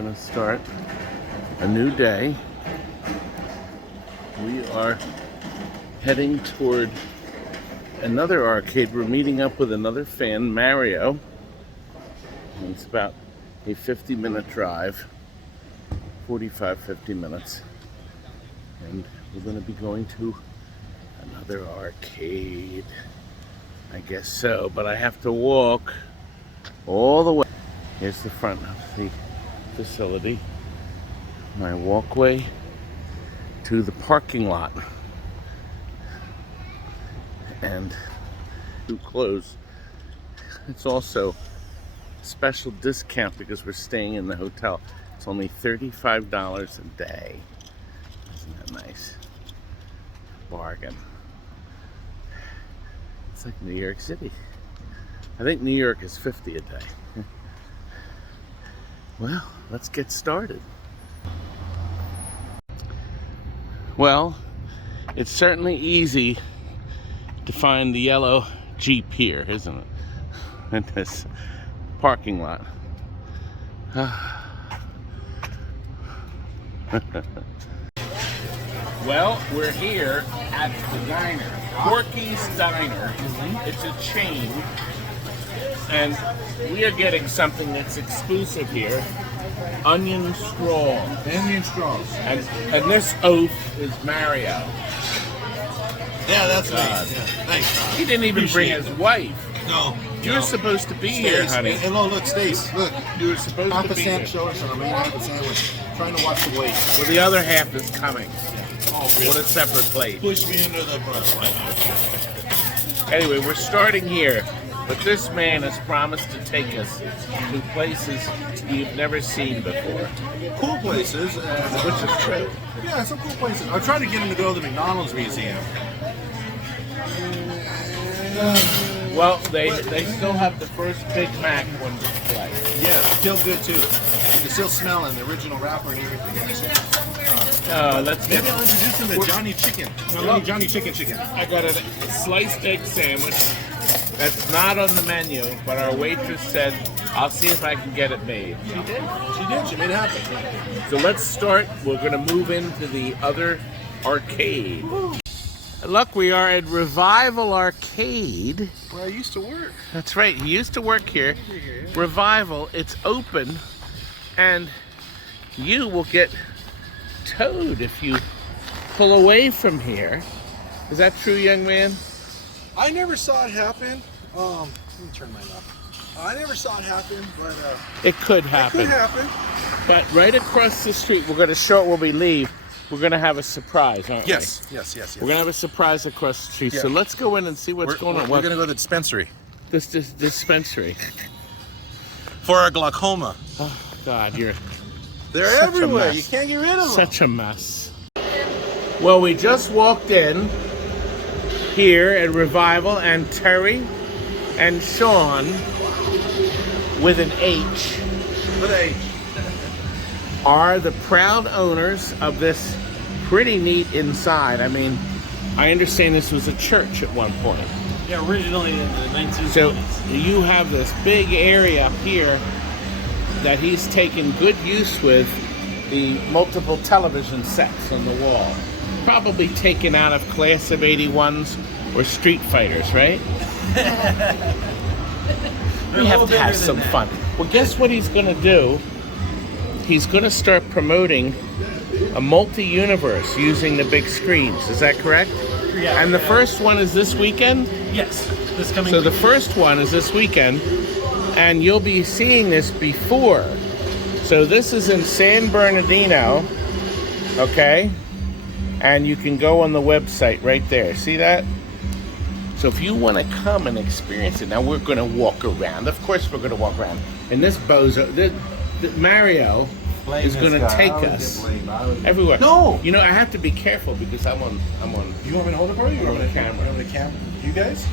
going to start a new day. We are heading toward another arcade. We're meeting up with another fan, Mario. And it's about a 50-minute drive, 50 minutes. And we're going to be going to another arcade. I guess so, but I have to walk all the way. Here's the front of the facility. My walkway to the parking lot. And too close. It's also a special discount because we're staying in the hotel. It's only $35 a day. Isn't that nice? Bargain. It's like New York City. I think New York is $50 a day. Well, let's get started. Well, it's certainly easy to find the yellow Jeep here, isn't it? In this parking lot. Well, we're here at the diner, Porky's Diner. It's a chain, and we are getting something that's exclusive here: onion straw. Onion straws. And this oaf is Mario. Yeah, that's God. nice. Yeah. Thanks, Todd. He didn't even bring his wife. No. You're supposed to be here, honey. Hello, look, Stace. Look. You were supposed Half to a be Sam here. showed us on a main half a sandwich. Trying to watch the weight. Well, the other half is coming. Oh, On a separate plate. Push me under the bus. Anyway, we're starting here, but this man has promised to take us to places you've never seen before. Cool places. Which is true. Yeah, some cool places. I'm trying to get him to go to the McDonald's museum. Well, they still have the first Big Mac on display. Yeah, still good too. You can still smell it, the original wrapper and everything. Let's get. Maybe I'll introduce him to Johnny Chicken. Johnny Chicken. I got a sliced egg sandwich that's not on the menu, but our waitress said, I'll see if I can get it made. She did. She made it happen. So let's start. We're going to move into the other arcade. Look, we are at Revival Arcade. Where I used to work. That's right. He used to work here. Revival. It's open, and you will get towed if you pull away from here. Is that true, young man? I never saw it happen. Let me turn mine off. I never saw it happen, but It could happen. it could happen. But right across the street, we're going to show it when we leave. We're going to have a surprise, aren't we? Yes. We're going to have a surprise across the street. Yeah. So let's go in and see what's going on. We're going to go to the dispensary. This dispensary. For our glaucoma. Oh, God, you're They're such a everywhere. mess. You can't get rid of them. Such a mess. Well, we just walked in here at Revival, and Terry and Shawn, with an H, are the proud owners of this pretty neat inside. I mean, I understand this was a church at one point. Yeah, originally in the 1920s. So you have this big area up here that he's taken good use with, the multiple television sets on the wall. Probably taken out of Class of 81s or Street Fighters, right? We have to have some fun. Well, guess what he's going to do? He's going to start promoting a multi-universe using the big screens. Is that correct? Yeah. And the first one is this weekend? Yes, this coming So the first one is this weekend, and you'll be seeing this before. So this is in San Bernardino, okay? And you can go on the website right there. See that? So if you want to come and experience it, now we're going to walk around. Of course we're going to walk around. And this bozo, Mario, is going to take us everywhere. No! You know, I have to be careful because I'm on. You want me to hold it for you? I'm on the camera. You want me to camera? You guys?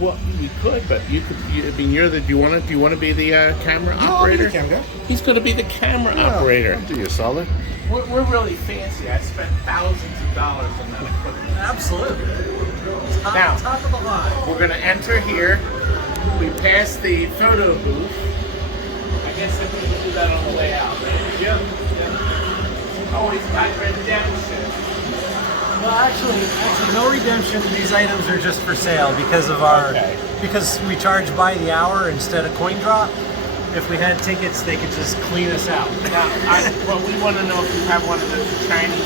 Well, we could, but you could. I mean, you're the. Do you want to be the camera operator? I'll be the camera guy. He's going to be the camera operator. I'll do you a solid. We're really fancy. I spent thousands of dollars on that equipment. Absolutely. Now, Top of the line. we're going to enter here. We pass the photo booth. I guess if we can do that on the way out. Yep. Oh, he's got redemption. Well, actually, no redemption. These items are just for sale because of because we charge by the hour instead of coin drop. If we had tickets, they could just clean us out. Now, well, we want to know if you have one of those Chinese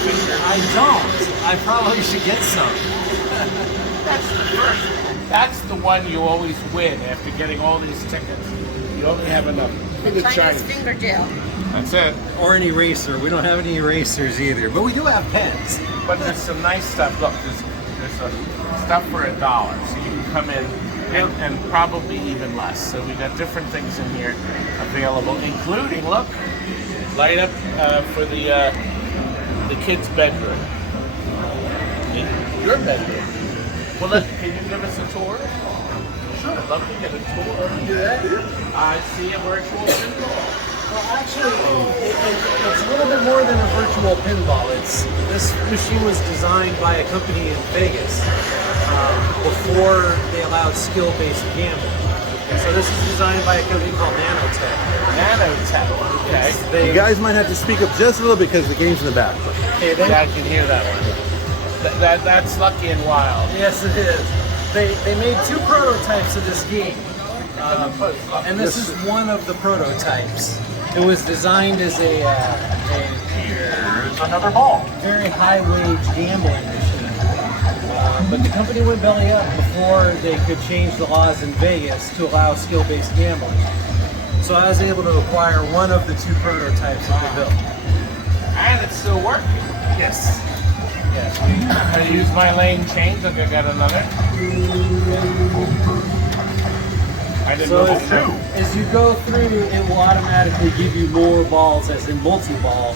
fingers. I don't. I probably should get some. That's the first. That's the one you always win after getting all these tickets. You only have enough for the Chinese finger gel. That's it. Or an eraser. We don't have any erasers either, but we do have pens. But there's some nice stuff. Look, there's stuff for $1, so you can come in and probably even less. So we got different things in here available, including look, light up for the kids' bedroom. Your bedroom. Well, can you give us a tour? Sure. I'd love to get a tour. Yeah. I see a virtual pinball. Well, actually, it's a little bit more than a virtual pinball. This machine was designed by a company in Vegas before they allowed skill-based gambling. So this is designed by a company called Nanotech. Nanotech. Okay. You guys might have to speak up just a little bit because the game's in the back. Okay, Yeah, I can hear that one. That's Lucky and Wild. yes, it is. They made 2 prototypes of this game. And this is one of the prototypes. It was designed as Another ball. very high-wage gambling machine. But the company went belly up before they could change the laws in Vegas to allow skill-based gambling. So I was able to acquire one of the 2 prototypes that they built. And it's still working. Yes. Yes. I use my lane change. Look, I got another. I didn't So know as you go through, it will automatically give you more balls as in multi-ball,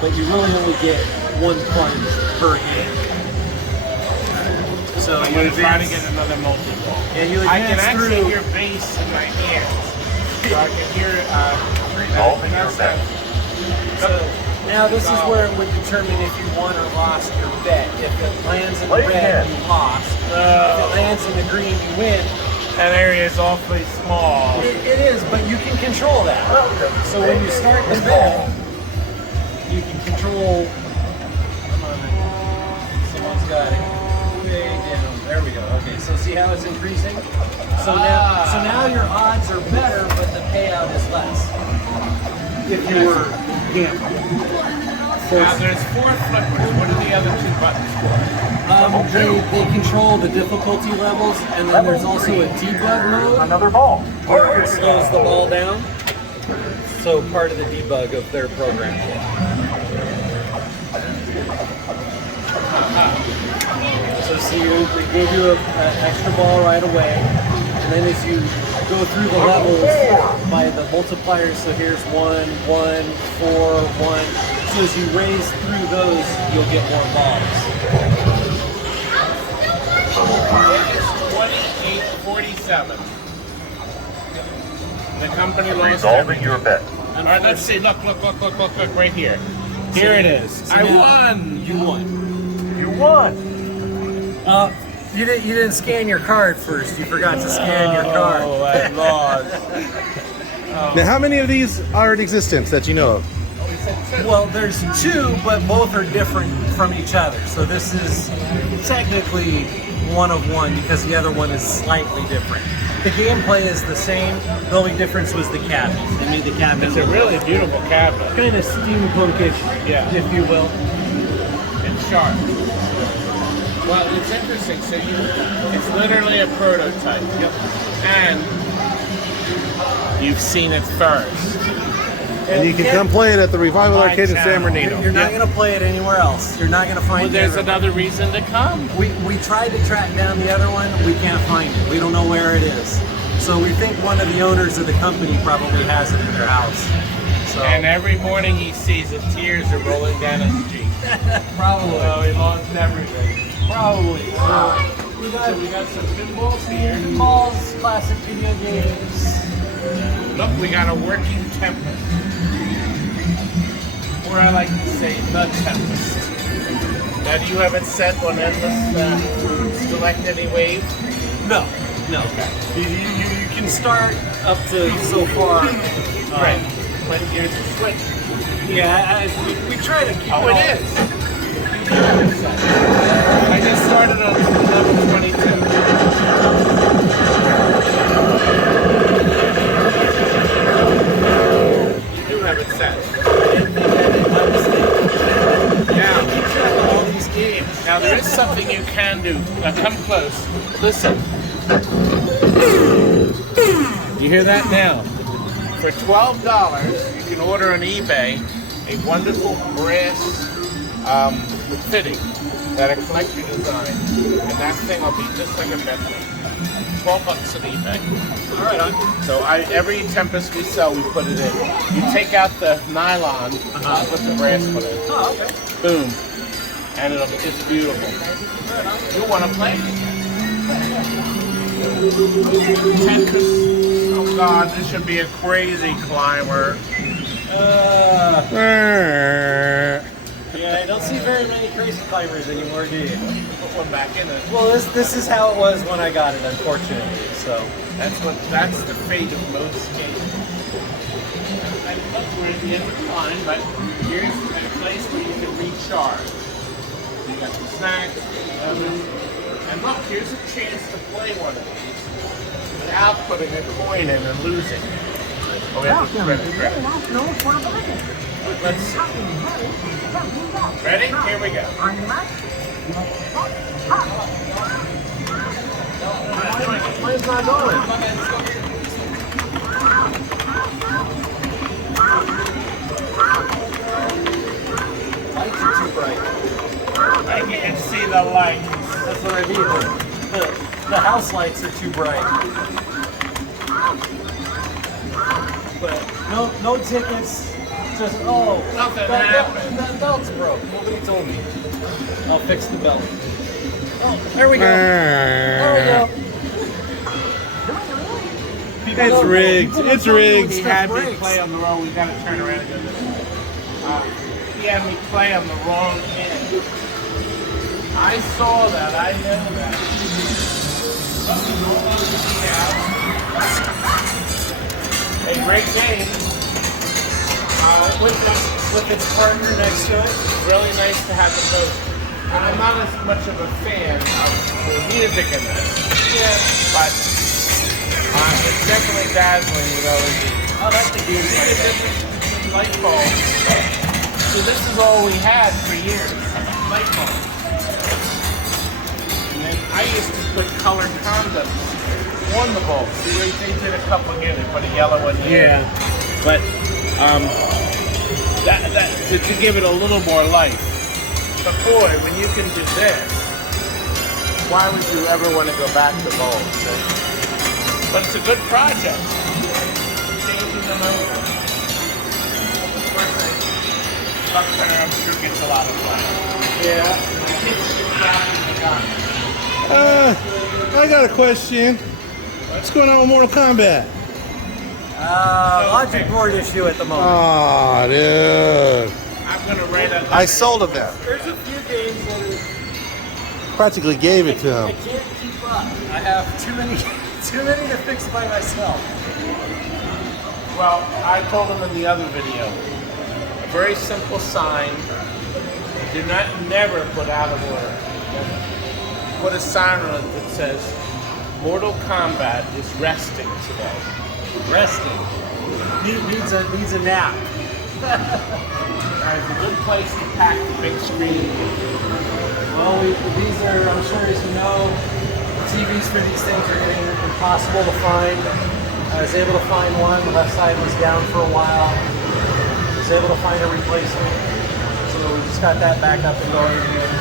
but you really only get 1 plunge per game. So I'm you going to try to advance- get another multi-ball. Yeah, you I can advance actually through. hear bass in my hands. So I can hear So now this is where it would determine if you won or lost your bet. If it lands in the red, you lost. If it lands in the green, you win. That area is awfully small. It is, but you can control that. So when you start the bet, you can control. Come on, someone's got it. Way down. There we go. Okay, so see how it's increasing? So now your odds are better, but the payout is less. If you were gambling. Now there's 4 flippers. What are the other 2 buttons for? They control the difficulty levels, and then there's also a debug mode. Another ball. Where it slows the ball down. So part of the debug of their program. So see, they gave you an extra ball right away, and then as you go through the levels by the multipliers, so here's 1, 1, 4, 1. So as you raise through those, you'll get more balls. It's 2847. The company lost Resolving your bet. All right, let's see. Look, right here. Here it is. So I now won. You won. You won. You didn't scan your card first. You forgot to scan your card. Oh, I lost. Now, how many of these are in existence that you know of? Well, there's 2, but both are different from each other. So this is technically one of one because the other one is slightly different. The gameplay is the same. The only difference was the cabinet. They made the cabinet. It's a really beautiful cabinet. kind of steampunkish, Yeah. if you will. It's sharp. Well, it's interesting. So it's literally a prototype. Yep. And you've seen it first. And you can come play it at the Revival Arcade in San Bernardino. You're not going to play it anywhere else. You're not going to find Well, there's it. another reason to come. We tried to track down the other one. We can't find it. We don't know where it is. So we think one of the owners of the company probably has it in their house. So And every morning he sees it, tears are rolling down his cheek. probably. Oh, he lost everything. Probably. So we got some pinballs here. balls, classic video games. Look, we got a working Tempest. Or I like to say, the Tempest. Now, do you have it set on endless select any wave? No. You can start up to so far. Right. But here's the switch. Yeah, we try to keep it Oh, all. it is. I just started on level 22. You do have it set. All these games. Now there is something you can do. Now come close. Listen. You hear that now? For $12, you can order on eBay a wonderful brass fitting that a collector designed, and that thing will be just like a Bentley. $12 on eBay. All right, on. So every Tempest we sell, we put it in. You take out the nylon, put the brass one in. Oh, okay. Boom. And it's beautiful. You want to play? Tempest. Oh God, this should be a crazy climber. Yeah, I don't see very many crazy climbers anymore, do you? Put one back in it. Well, this is how it was when I got it, unfortunately. So That's the fate of most skating. I look, we're at the end of the line, but here's a place where you can recharge. You got some snacks, and look, here's a chance to play one of these without putting a coin in and losing. Oh, we have to grab it. Let's see. Ready? Here we go. Mine's not going. lights are too bright. I can't see the light. That's what I mean. The house lights are too bright. But no tickets. Just Nothing happened. That belt's broke. Nobody told me. I'll fix the belt. Oh, there we go. There we go. It's rigged. It's rigged. He had me play on the wrong. We gotta turn around and go this way. He had me play on the wrong end. I saw that. I know that. A great game. With its partner next to it. Really nice to have them both. I'm not as much of a fan of the music in this. Yeah. But it's definitely dazzling with LED. I like the game. Light bulbs. So this is all we had for years. Light bulbs. And then I used to put colored condoms on the bulbs. See, they did a couple again. They put a yellow one here. Yeah. But to give it a little more life. But boy, when you can do this, why would you ever want to go back to bulbs? But it's a good project. Changing them over. Buckner, I'm sure gets a lot of fun. Yeah. The kids get trapped in the gun. I got a question. What's going on with Mortal Kombat? Logic board issue at the moment. Aw, dude. I'm gonna write a I sold him that. There's a few games that Practically gave it to I him. can't keep up. I have too many to fix by myself. Well, I told him in the other video, a very simple sign. Do not never put out of order. Put a sign on it that says, Mortal Kombat is resting today. Resting. Needs a nap. It's a good place to pack the big screen. Well, these are, I'm sure as you know, TVs for these things are getting impossible to find. I was able to find one. The left side was down for a while. I was able to find a replacement. So we just got that back up and going again.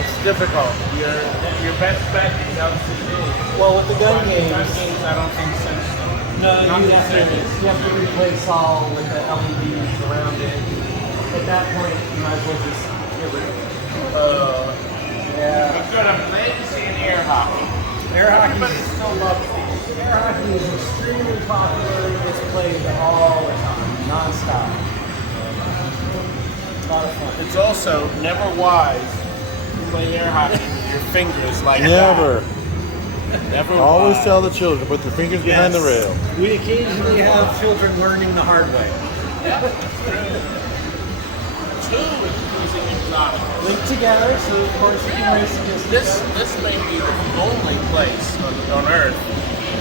It's difficult. Your best bet is LCD. Well, with the gun games, I don't think sense. no, Not you the have same. to replace all with the LEDs around it. At that point, you might as well just get rid of it. Yeah. But good, I'm glad to see an air hockey. Air hockey. Everybody still loves these. Air hockey is extremely popular. It's played all the time, non-stop. A lot of fun. It's also never wise to play air hockey with your fingers like Never. that. Never Always wise. tell the children, put their fingers behind the rail. We occasionally have children learning the hard way. Two with cruising exotic. Linked together, so of course you can race against This may be the only place on Earth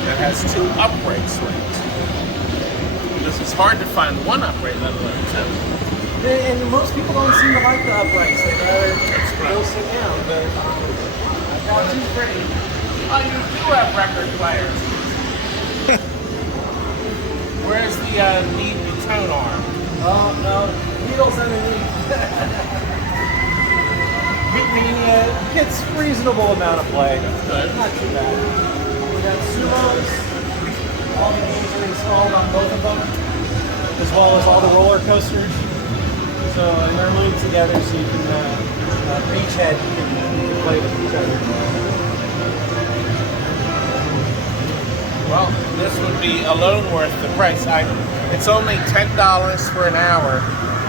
that has two upright swings. This is hard to find one upright, let alone two. And most people don't seem to like the uprights. They'd rather go sit down, but not too pretty. Oh, you do have record players. Where's the lead and tone arm? Oh, no. Needles underneath. Gets reasonable amount of play. Good. Not too bad. We got sumos. All the games are installed on both of them, as well as all the roller coasters. So, and they're linked together so you can, each head you can play with each other. Well, this would be alone worth the price. It's only $10 for an hour,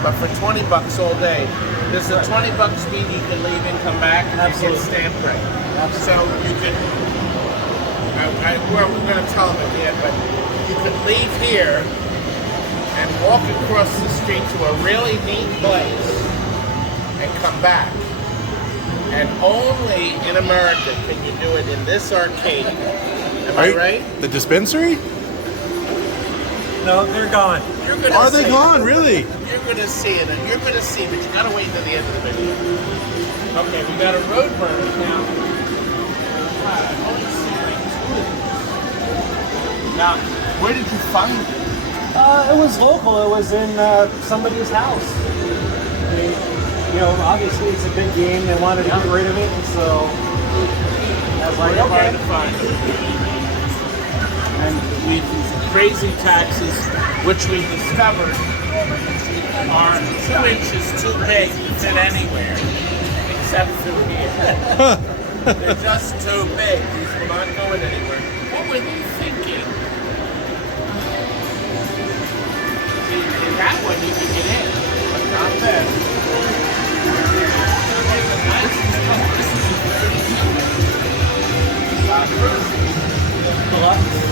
but for $20 all day. Does the $20 mean you can leave and come back and Absolutely. get stamp rate? Absolutely. So you could, well, we're going to tell them at the end, but you could leave here and walk across the street to a really neat place and come back. And only in America can you do it in this arcade. Am I right? The dispensary? No, they're gone. You're gonna Are they see gone? it. Really? You're gonna see it, and you're gonna see, but you gotta wait until the end of the video. Okay, we got a road burner now. I've only seen like two of these. Now, where did you find it? It was local. It was in somebody's house. Obviously it's a big game. They wanted to get rid of it, and so I was like, Trying to okay. find it. And we've crazy taxes, which we discovered are 2 inches too big to fit anywhere, except through here. They're just too big. These will not go in anywhere. What were they thinking? See, in that one you can get in, but not this. This is a 32. Deluxe.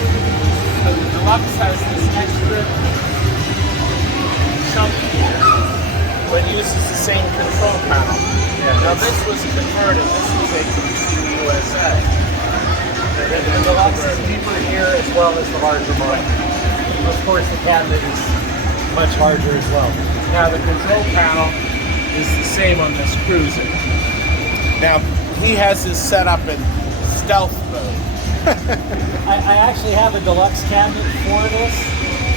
The Deluxe has this extra chunk here, but it uses the same control panel. Now this was converted. This is a USA. The Deluxe is deeper here as well as the larger model. Of course, the cabinet is much larger as well. Now the control panel is the same on this Cruiser. Now he has this set up in stealth mode. I actually have a Deluxe cabinet for this,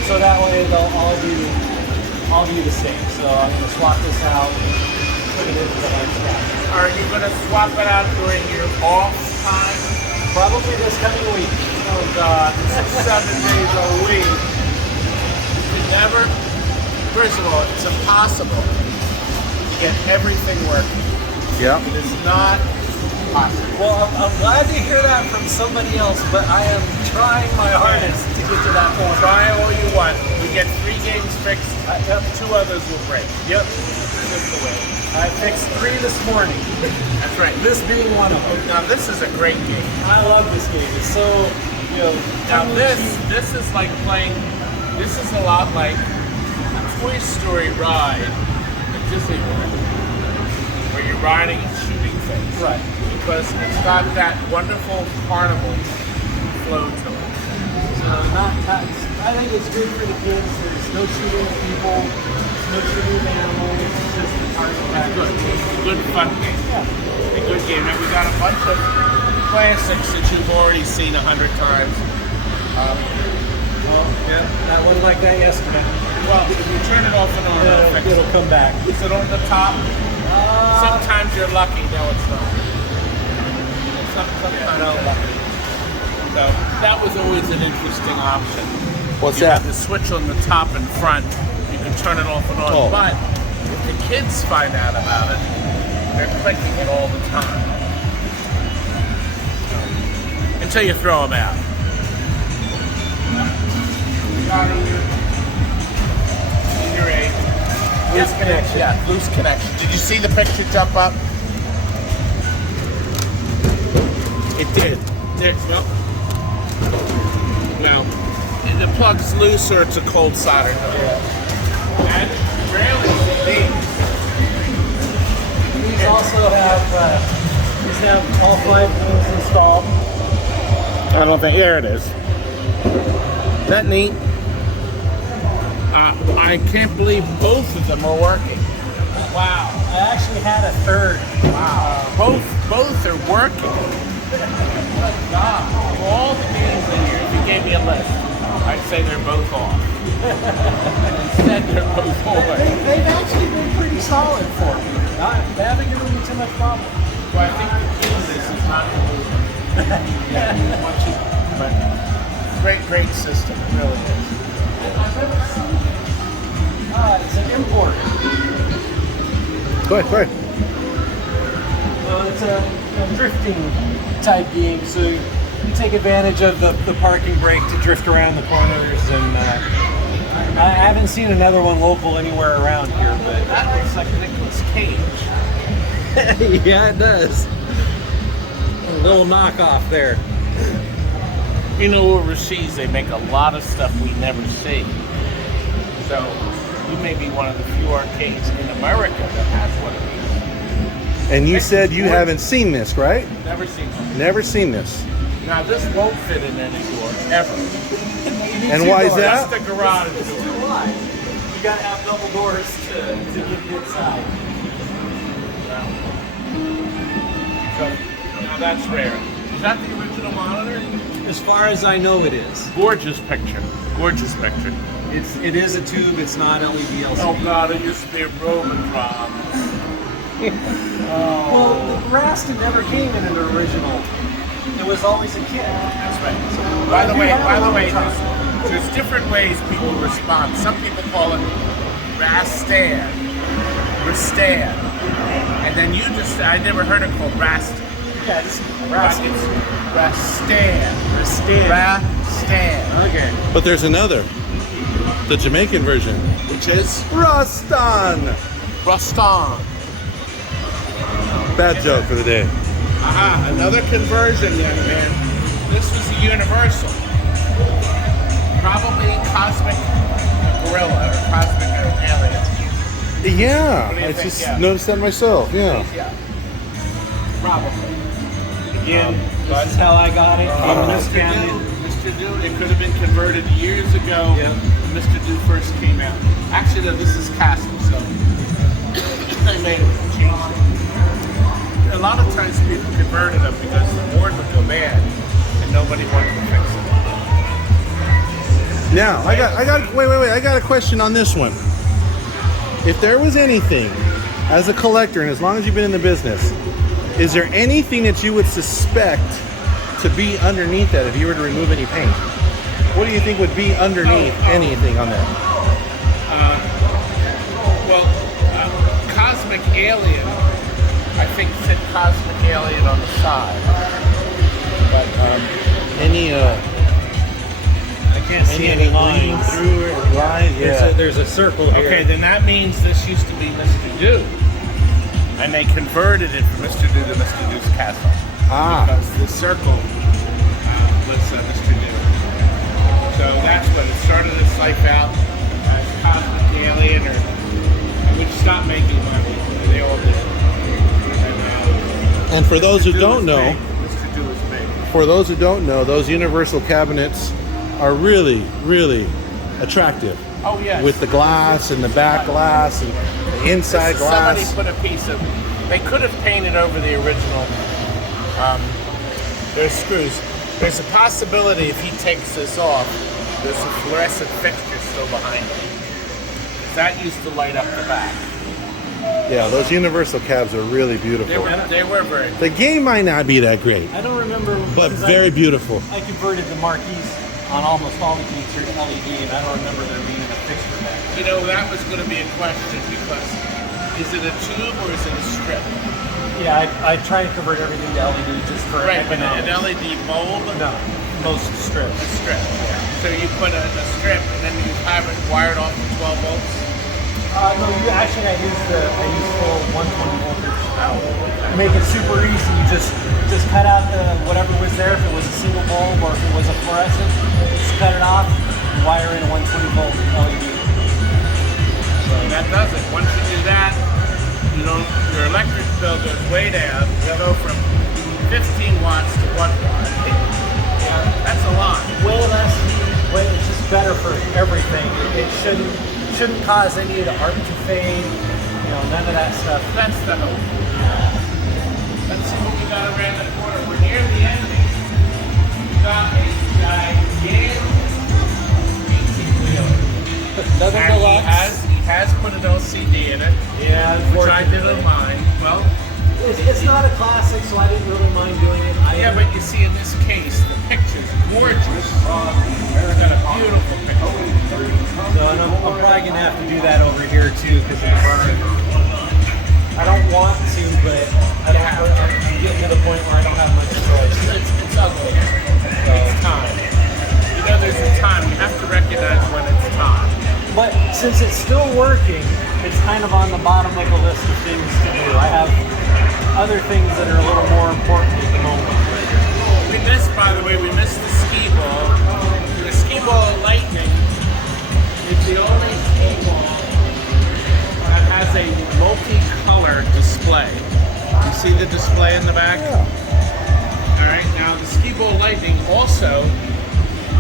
so that way they'll all be the same. So I'm going to swap this out, put it into the Deluxe cabinet. Are you going to swap it out during your off time? Probably this coming week. Oh God, this is 7 days a week. You could never, first of all, it's impossible to get everything working. Yeah. It is not possible. Well, I'm glad to hear that from somebody else, but I am trying my hardest to get to that point. Try all you want. We get 3 games fixed, 2 others will break. Yep. It's just the way. I fixed 3 this morning. That's right. This being one of them. Now this is a great game. I love this game. It's so, Now tongue-in-cheek. this is like playing, this is a lot like a Toy Story ride at Disney World, where you're riding and shooting things. Right. Because it's got that wonderful carnival flow to it. So I think it's good for the kids. There's no shooting at people, no shooting at animals. It's just a carnival. Good. It's a good fun game. Yeah. A good game. And we got a bunch of classics that you've already seen 100 times. Oh, yeah. That one like that yesterday. Well, if you turn it off and on, it'll fix It'll it. come back. Is it on the top? Sometimes you're lucky. No, it's not. Sometimes you're lucky. So that was always an interesting option. What's You that? have the switch on the top and front. You can turn it off and on. Oh. But if the kids find out about it, they're clicking it all the time. Until you throw them out. Figure 8. Loose connection. Yeah, loose connection. Did you see the picture jump up? It did. Well, the plug's loose or it's a cold solder. And rarely see These also have all 5 pins installed. I don't think. There it is. That neat. I can't believe both of them are working. Wow. I actually had a third. Wow. Both are working. God. Of all the games in here, if you gave me a list, I'd say they're both off. Instead, they're both on. They've actually been pretty solid for me. They haven't given me too much problem. Well, I think the key to this is not to move them. But great system. It really is. It's an import. Go ahead. Well, it's a drifting type game, so you take advantage of the parking brake to drift around the corners, and I haven't seen another one local anywhere around here, but That looks like Nicolas Cage. yeah, it does. A little knockoff there. You know, overseas they make a lot of stuff we never see. So we may be one of the few arcades in America that has one of these. And you said you haven't seen this, right? Never seen one. Never seen this. Now this won't fit in any door ever. And why is that? Just the garage It's door. too wide. You gotta have double doors to get inside. So now that's rare. Is that the original monitor? As far as I know, it is. Gorgeous picture. Gorgeous picture. It is a tube. It's not LED LCD. Oh God, it used to be a Robotron. Well, the Raston never came in an original. It was always a kit. That's right. By the way, there's different ways people respond. Some people call it Rastan, and then I never heard it called Rastan. Yeah, it's Rastan. Rastan. Okay. But there's another. The Jamaican version. Which is Rastan. Rastan. Bad joke for the day. Aha, another conversion, young man. This was a universal. Probably cosmic gorilla or cosmic alien. Yeah, What do you I think? just Yeah. noticed that myself. Yeah. Yeah. Probably. Again, this is how I got it. Mr. Do, it could have been converted years ago Yep. when Mr. Do first came out. Actually, though, this is Castle, so they made it change. A lot of times people converted them because the board would go bad and nobody wanted to fix it. Now, I got a question on this one. If there was anything, as a collector, and as long as you've been in the business, is there anything that you would suspect to be underneath that if you were to remove any paint? What do you think would be underneath anything on that? Cosmic Alien, I think said Cosmic Alien on the side. But Any I can't see any lines. through or lines? Yeah. There's a circle here. okay, then that means this used to be Mr. Do. And they converted it from Mr. Do to Mr. Do's Castle. Because the circle was Mr. Do. So that's when it started its life out as Cosmic Alien, which stopped making money. They all did. And for those who Mr. Do don't was know, big. Mr. Do was big. for those who don't know, those universal cabinets are really, really attractive. Oh yeah. With the glass and the back glass and the inside glass. Somebody put a piece of. They could have painted over the original. There's screws. There's a possibility if he takes this off, there's a fluorescent fixture still behind him. That used to light up the back. Yeah, those universal cabs are really beautiful. They were very. The game might not be that great, I don't remember. but because very beautiful. I converted the marquees on almost all the games to LED, and I don't remember there being a fixture back. You know, that was going to be a question because is it a tube or is it a strip? Yeah, I try and convert everything to LED just for Right, but economics. an LED bulb? No, most strip. A strip. So you put a strip and then you have it wired off to 12 volts? No, I use full 120 voltage. Make it super easy. You just cut out whatever was there. If it was a single bulb or if it was a fluorescent, just cut it off. And wire in a 120 volt LED. So that does it. Once you do that, your electric bill goes way down. You go from 15 watts to 1 watt. That's a lot. Way less. It's just better for everything. It shouldn't cause any of the arc to fade. None of that stuff. That's the hope. Let's see what we got around the corner. We're near the ending. We got a gigantic wheel. Another And deluxe. he has put an LCD in it. Yeah, which I didn't mind. Well, it's not a classic, so I didn't really mind doing it. but you see in this case, the picture's gorgeous. It's got a beautiful picture. So I'm probably gonna have to do that over here too, because I don't want to, but I'm getting to the point where I don't have much choice. It's ugly. It's time. There's a time. You have to recognize when it's time. But since it's still working, it's kind of on the bottom of the list of things to do. I have other things that are a little more important at the moment. We missed, by the way, the Skee-ball. The Skee-ball Lightning is the only Skee-ball that has a multi-color display. You see the display in the back? Yeah. All right, now the Skee-ball Lightning also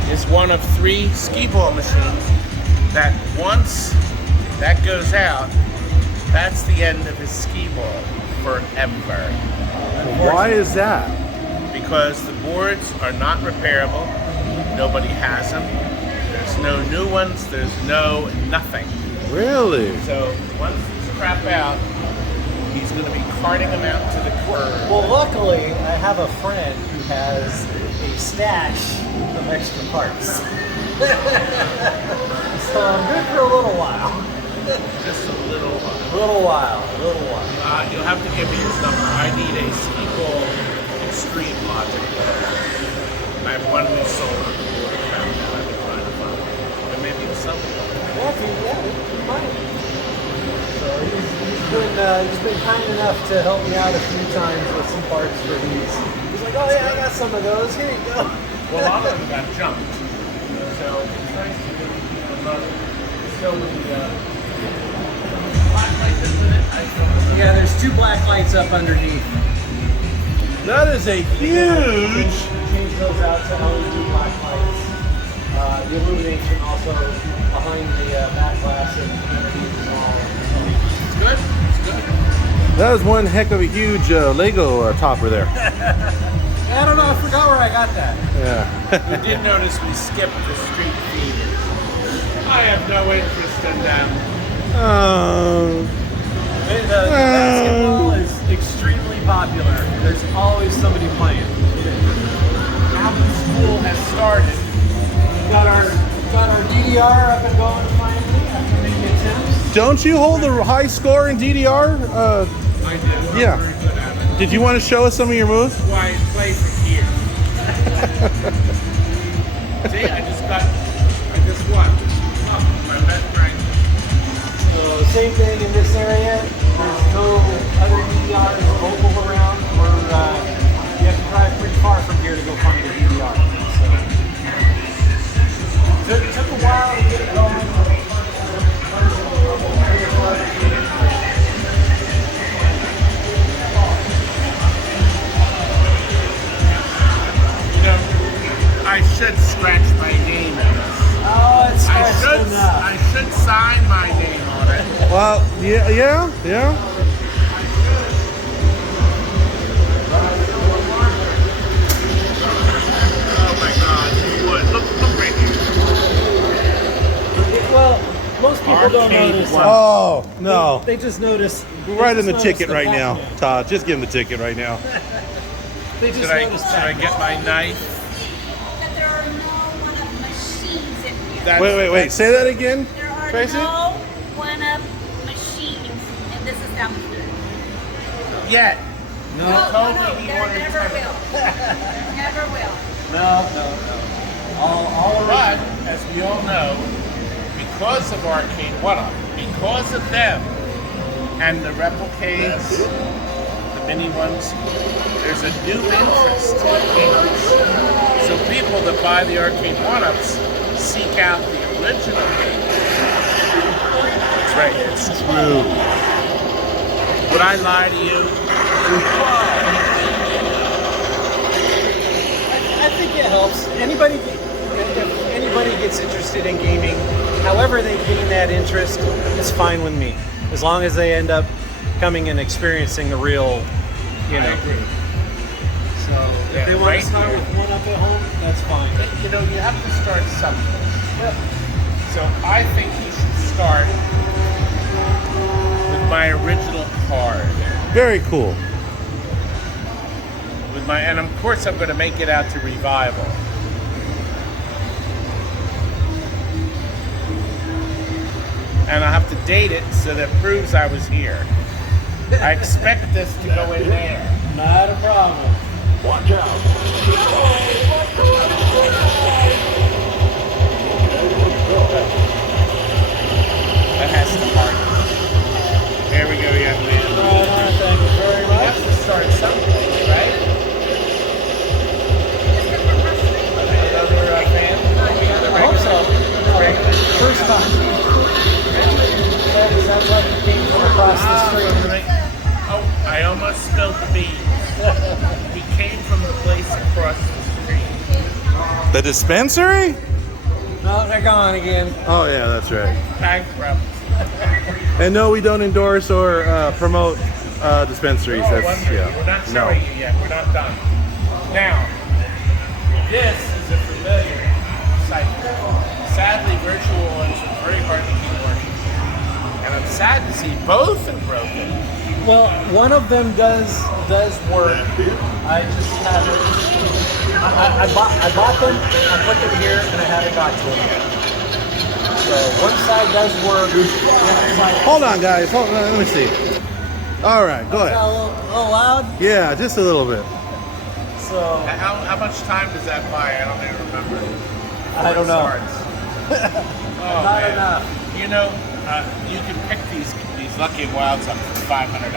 is one of 3 Skee-ball machines that once that goes out, that's the end of his Skee-ball forever. Why is that? Because the boards are not repairable. Nobody has them. There's no new ones. There's no nothing. Really? So once these crap out, he's going to be carting them out to the curb. Well, luckily, I have a friend who has a stash of extra parts. So I'm good for a little while. Just a little while. A little while. You'll have to give me his number. I need a Skee-ball Extreme Logic. I have one new solar board around now. I've been trying to find it. But maybe it's something. Yeah, fine. So he's been kind enough to help me out a few times with some parts for these. He's like, oh yeah, I got some of those. Here you go. Well, a lot of them got jumped. So it's nice to do another. So many black lights, isn't it? Yeah, there's 2 black lights up underneath. That is a huge. Change those out to LED black lights. The illumination also behind the back glass and underneath as well. It's good. It's good. That was one heck of a huge Lego topper there. I don't know. I forgot where I got that. Yeah. You did notice we skipped the street feeders. I have no interest in them. The basketball is extremely popular. There's always somebody playing. Now that school has started, Got our DDR up and going finally after many attempts. Don't you hold a high score in DDR? I do. I'm Yeah. very good at it. Did you want to show us some of your moves? That's why I play from here. See, I just won. Oh, my best friend. So same thing in this area. There's no other DDRs local around. You have to drive pretty far from here to go find a DDR. So it took a while to get it going. I should scratch my name in this. Oh, it's scratched enough. I should sign my name on it. Well, yeah. Oh my God, wood. Look right here. Well, most people don't Arcade notice. one. Oh, no. They just notice. Right in the ticket right now, Todd. Just give him the ticket right now. They just Should I notice get my knife? That there are no one-up machines in here. Wait. Say that again, There are Tracy? no one-up machines, and this is down the street. Yet. No, He there wanted never 10. will. Never will. No. All But, as we all know, because of Arcade One-Up, because of them and the replicades, the mini ones, there's a new interest in games. So people that buy the arcade one-ups seek out the original game. That's right, it's true. Would I lie to you? I think it helps. If anybody gets interested in gaming, however they gain that interest, it's fine with me. As long as they end up coming and experiencing the real, you know. I agree. So if they want to start with one up at home, that's fine. You know, you have to start something. So I think you should start with my original card. Very cool. And of course I'm going to make it out to Revival. And I have to date it so that it proves I was here. I expect this to go in there. Not a problem. Watch out. That has to work. There we go, young man. Thank you very You much. have to start something, right? Another fan? I hope so. First time. Sounds like you came from across the street. Oh, I almost spilled the beans. He came from the place across the street. The dispensary? No, they're gone again. Oh yeah, that's right. Bankrupt. And no, we don't endorse or promote dispensaries. Oh, That's wonderful. yeah. We're not sorry yet. We're not done. Now, this is a familiar sight. Sadly, virtual ones are very hard to keep working. And I'm sad to see both are broken. Well, one of them does work. I just haven't. I bought them. I put them here, and I haven't got to them yet. So one side does work. The other side. Hold on, guys. Hold on. Let me see. All right, go Is that ahead. a little loud? Yeah, just a little bit. So How much time does that buy? I don't even remember. I don't know. Oh, Not man. enough. You know, you can pick these Lucky Wilds up for $500.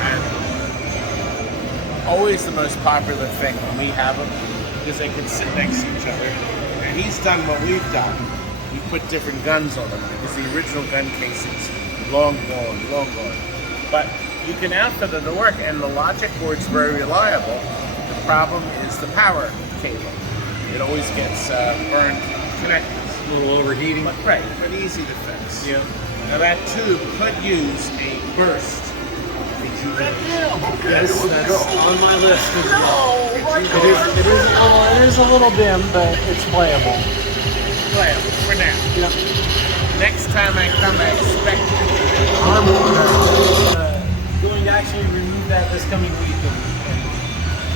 And always the most popular thing when we have them is they can sit next to each other. And he's done what we've done. We put different guns on them because the original gun casing's long gone. But you can outfit it to work, and the logic board's very reliable. The problem is the power cable. It always gets burned connected. A little overheating. Right, but easy to fix. Yeah. Now that tube could use a burst. Yes, that's on my list as well. It is a little dim, but it's playable. Playable for now. Yep. Next time I come, I expect Going to actually remove that this coming week and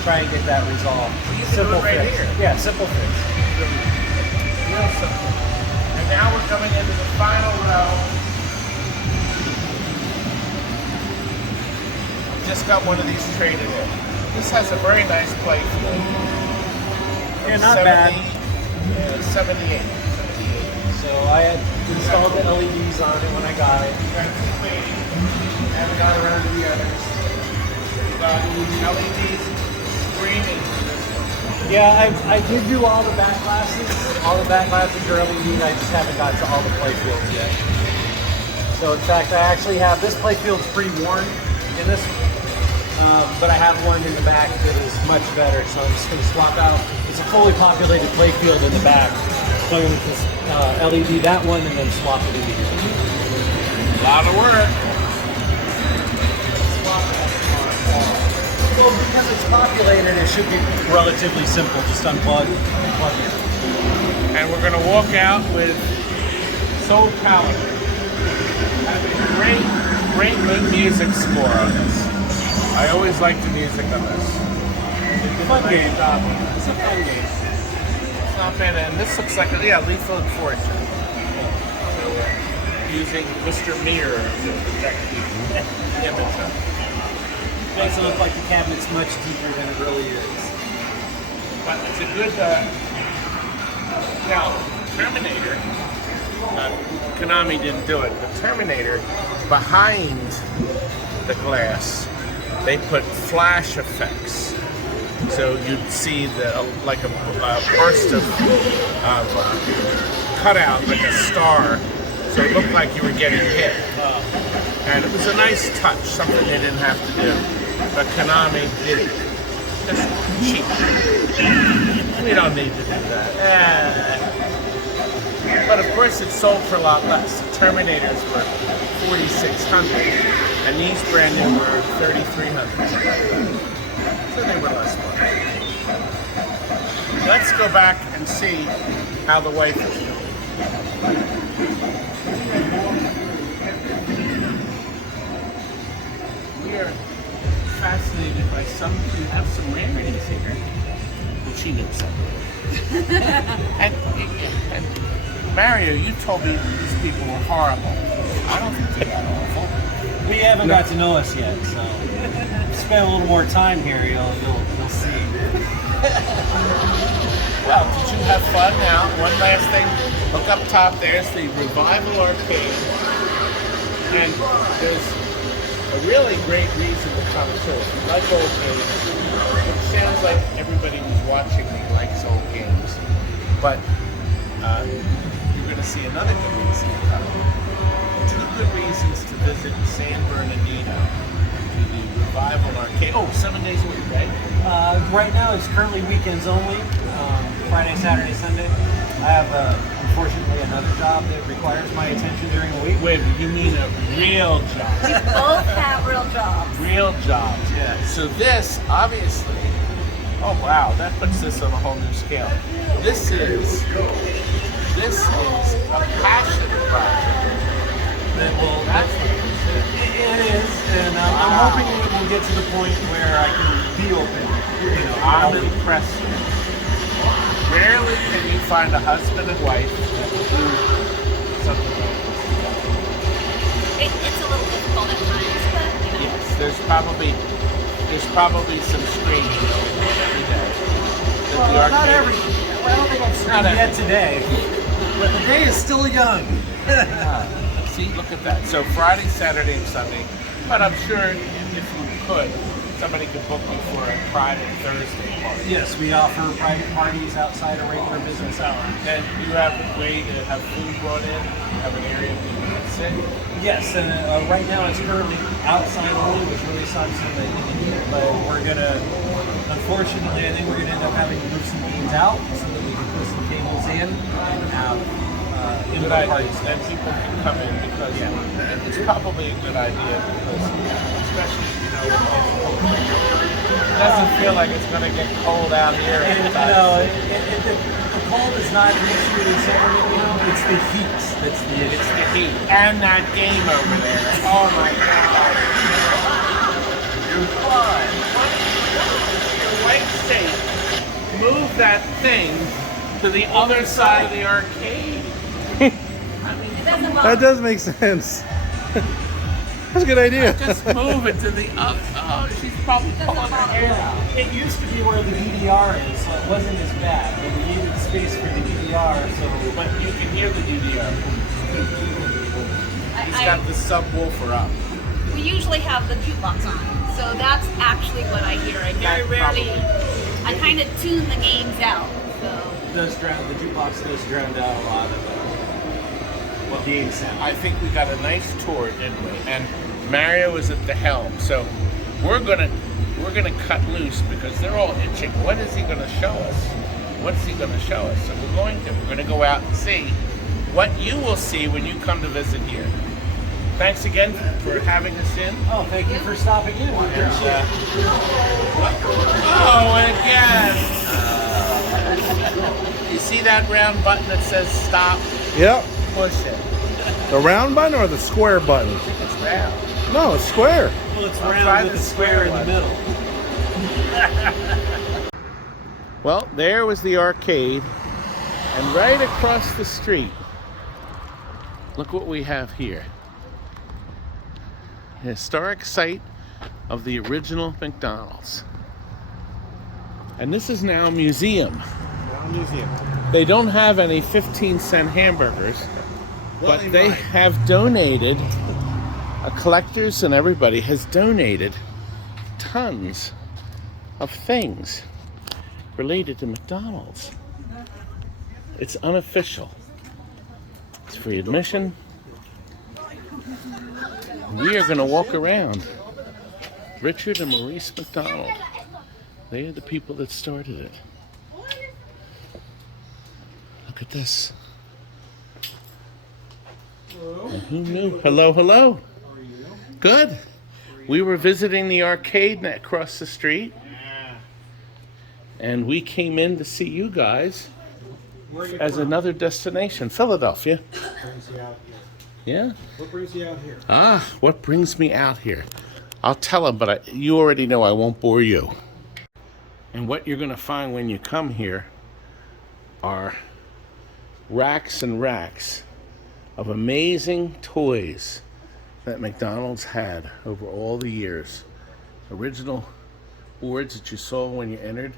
try and get that resolved. Simple right fix. here. Yeah, simple fix. real simple. And now we're coming into the final row. Just got one of these traded in. This has a very nice play field. Yeah, not bad. 78. So I had installed the LEDs on it when I got it. Haven't got around to the others. We got LEDs screaming for this one. Yeah, I did do all the back glasses. All the back glasses are LED. I just haven't got to all the play fields yet. So in fact, I actually have this play field's pre-worn in this, but I have one in the back that is much better. So I'm just going to swap out. It's a fully populated play field in the back. So I'm going to LED that one and then swap it into here. A lot of work. So because it's populated, it should be relatively simple. Just unplug and plug in. And we're going to walk out with Soul Calendar. Have a great music score on this. I always like the music on this. Fun game. It's a fun game. It's not bad. And this looks like, Lethal Enforcer. So using Mr. Mirror to project the image of it. Makes it look like the cabinet's much deeper than it really is. But it's a good, now, Terminator Konami didn't do it. The Terminator, behind the glass, they put flash effects. So you'd see like a burst of cutout, like a star. So it looked like you were getting hit. And it was a nice touch, something they didn't have to do. But Konami did it. Just cheap. We don't need to do that. But of course it sold for a lot less. The Terminators were $4,600 and these brand new were $3,300. So they were less money. Let's go back and see how the wife is doing. We are fascinated by we have some rarities here. Well, she knows something. and Mario, you told me these people were horrible. I don't think they're that awful. We haven't got to know us yet, so spend a little more time here, you'll see. Well, did you have fun? Now, one last thing. Look up top. There's the Revival Arcade, and there's a really great reason to come to it. You like old games. It sounds like everybody who's watching me likes old games, but you're going to see another good reason to come. Two good reasons to visit San Bernardino, to the Revival Arcade. Oh, 7 days a week, right? Right now it's currently weekends only, Friday, Saturday, Sunday. I have, unfortunately, another job that requires my attention during the week. Wait, you mean a real job? We both have real jobs. Real jobs, yeah. So this, obviously, oh wow, that puts this on a whole new scale. This is a passion project. That's what It is, and I'm hoping it will get to the point where I can be open. I'm impressed. Rarely can you find a husband and wife that will do something like this. It's a little difficult at times, but you know. Yes, there's probably some screaming every day. Well, not every. I don't think I've screamed yet today, but the day is still young. See, look at that. So Friday, Saturday, and Sunday. But I'm sure if you could, somebody could book you for a private Thursday party. Yes, we offer private parties outside of regular business hours. And you have a way to have food brought in, have an area where you can sit. Yes, and right now it's currently outside only, which really sucks in the heat, but we're gonna, unfortunately, I think we're gonna end up having to move some games out so that we can put some tables in and have indoor parties. And people can come in because it's probably a good idea because, especially, it doesn't feel like it's going to get cold out here. The cold is not an issue in San Bernardino, it's the heat that's the issue. It's the heat. And that game over there. Oh my God. You're fine. Your wife's safe. Move that thing to the other side of the arcade. That does make sense. That's a good idea. Just move it to the other. Oh, she's probably pulling her hair out. It used to be where the DDR is, so it wasn't as bad. But we needed space for the DDR, so. But you can hear the DDR. He's got the subwoofer up. We usually have the jukebox on, so that's actually what I hear. I very rarely. I kind of tune the games out. So. The jukebox does drown out a lot of game sound. I think we got a nice tour, didn't we? And Mario is at the helm, so we're gonna cut loose because they're all itching. What is he gonna show us? What's he gonna show us? So we're gonna go out and see what you will see when you come to visit here. Thanks again for having us in. Oh, thank you for stopping in. We appreciate it. Oh, and again. You see that round button that says stop? Yep. Push it. The round button or the square button? I think it's round. No, it's square. Well, it's round with a square in the middle. Well, there was the arcade, and right across the street, look what we have here. A historic site of the original McDonald's. And this is now a museum. Museum. They don't have any 15-cent hamburgers, But they have donated, collectors and everybody has donated tons of things related to McDonald's. It's unofficial. It's free admission. We are going to walk around. Richard and Maurice McDonald. They are the people that started it. Look at this. And who knew? Hello, hello. Good. We were visiting the arcade across the street. And we came in to see you guys as another destination. Philadelphia. What brings you out here? Yeah? What brings you out here? What brings me out here? I'll tell them, but you already know I won't bore you. And what you're going to find when you come here are racks and racks of amazing toys that McDonald's had over all the years. Original boards that you saw when you entered,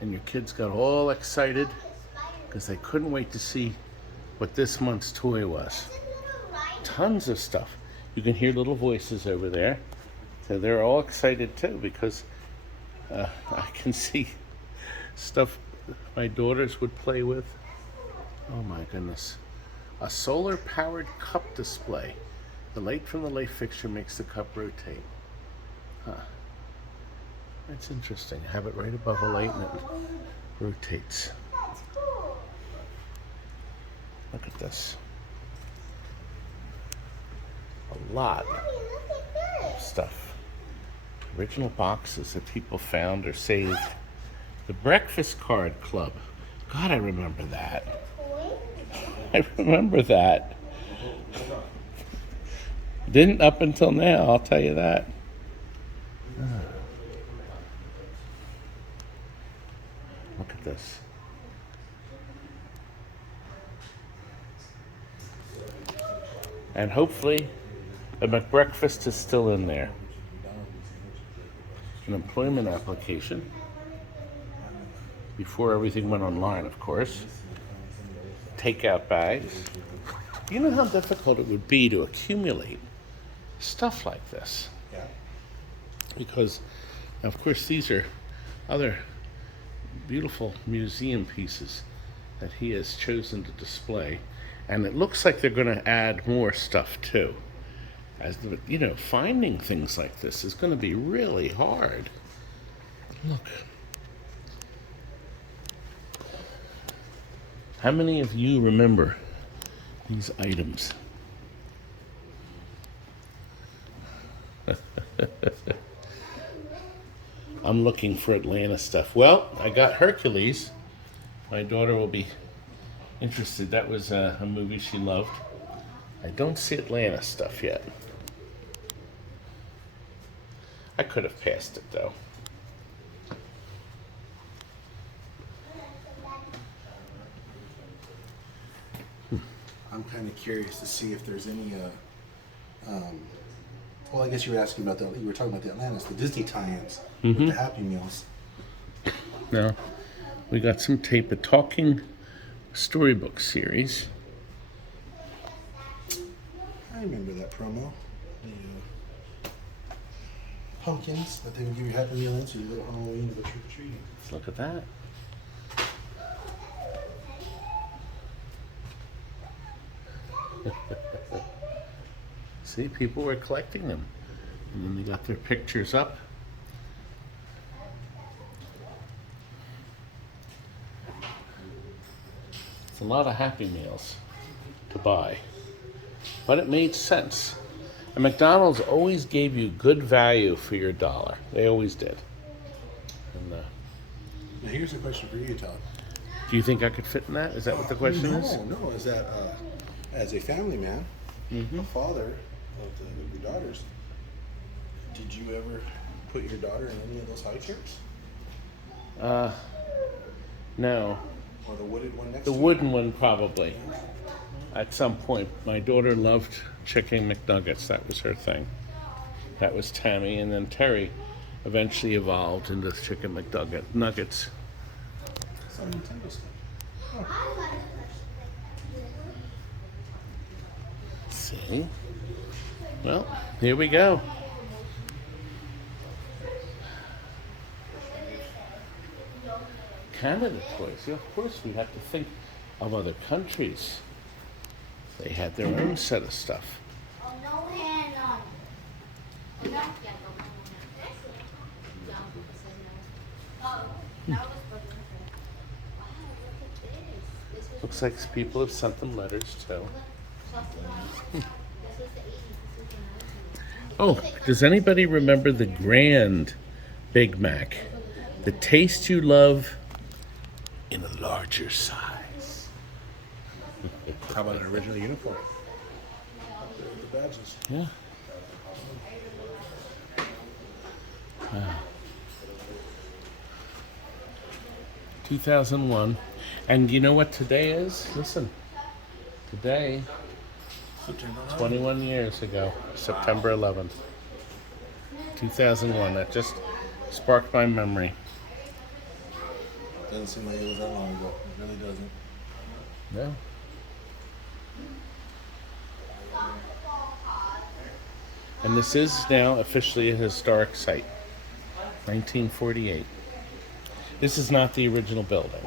and your kids got all excited because they couldn't wait to see what this month's toy was. Tons of stuff. You can hear little voices over there. So they're all excited too because I can see stuff my daughters would play with. Oh my goodness. A solar powered cup display. The light from the light fixture makes the cup rotate. Huh. That's interesting. I have it right above a light and it rotates. Look at this. A lot of stuff. Original boxes that people found or saved. The Breakfast Card Club. God, I remember that. I remember that. Didn't up until now, I'll tell you that. Look at this. And hopefully the McBreakfast is still in there. An employment application. Before everything went online, of course. Takeout bags. You know how difficult it would be to accumulate stuff like this? Yeah. Because, of course, these are other beautiful museum pieces that he has chosen to display. And it looks like they're going to add more stuff too. As the, you know, finding things like this is going to be really hard. Look. How many of you remember these items? I'm looking for Atlanta stuff. Well, I got Hercules. My daughter will be interested. That was a movie she loved. I don't see Atlanta stuff yet. I could have passed it though. I'm kind of curious to see if there's any. Well, I guess you were asking about you were talking about the Atlantis, the Disney tie-ins with the Happy Meals. Now, we got some tape, a talking storybook series. I remember that promo. The pumpkins that they would give you Happy Meal in, so you go on Halloween to go trick or treating. Let's look at that. See, people were collecting them. And then they got their pictures up. It's a lot of Happy Meals to buy. But it made sense. And McDonald's always gave you good value for your dollar. They always did. And, Now here's a question for you, Todd. do you think I could fit in that? Is that what the question is? No. Is that as a family man, a father of your daughters, did you ever put your daughter in any of those high chairs? No. Or the wooded one next The to wooden one, probably. At some point, my daughter loved chicken McNuggets. That was her thing. That was Tammy, and then Terry eventually evolved into chicken McNuggets. Some Nintendo stuff. See? Well, here we go. Canada toys. Yeah, of course, we have to think of other countries. They had their own set of stuff. Looks like people have sent them letters too. Oh, does anybody remember the Grand Big Mac? The taste you love in a larger size. How about an original uniform? The badges. Yeah. Wow. 2001. And you know what today is? Listen. Today, 21 years ago, September 11th, 2001. That just sparked my memory. Doesn't seem like it was that long ago. It really doesn't. No. And this is now officially a historic site. 1948. This is not the original building.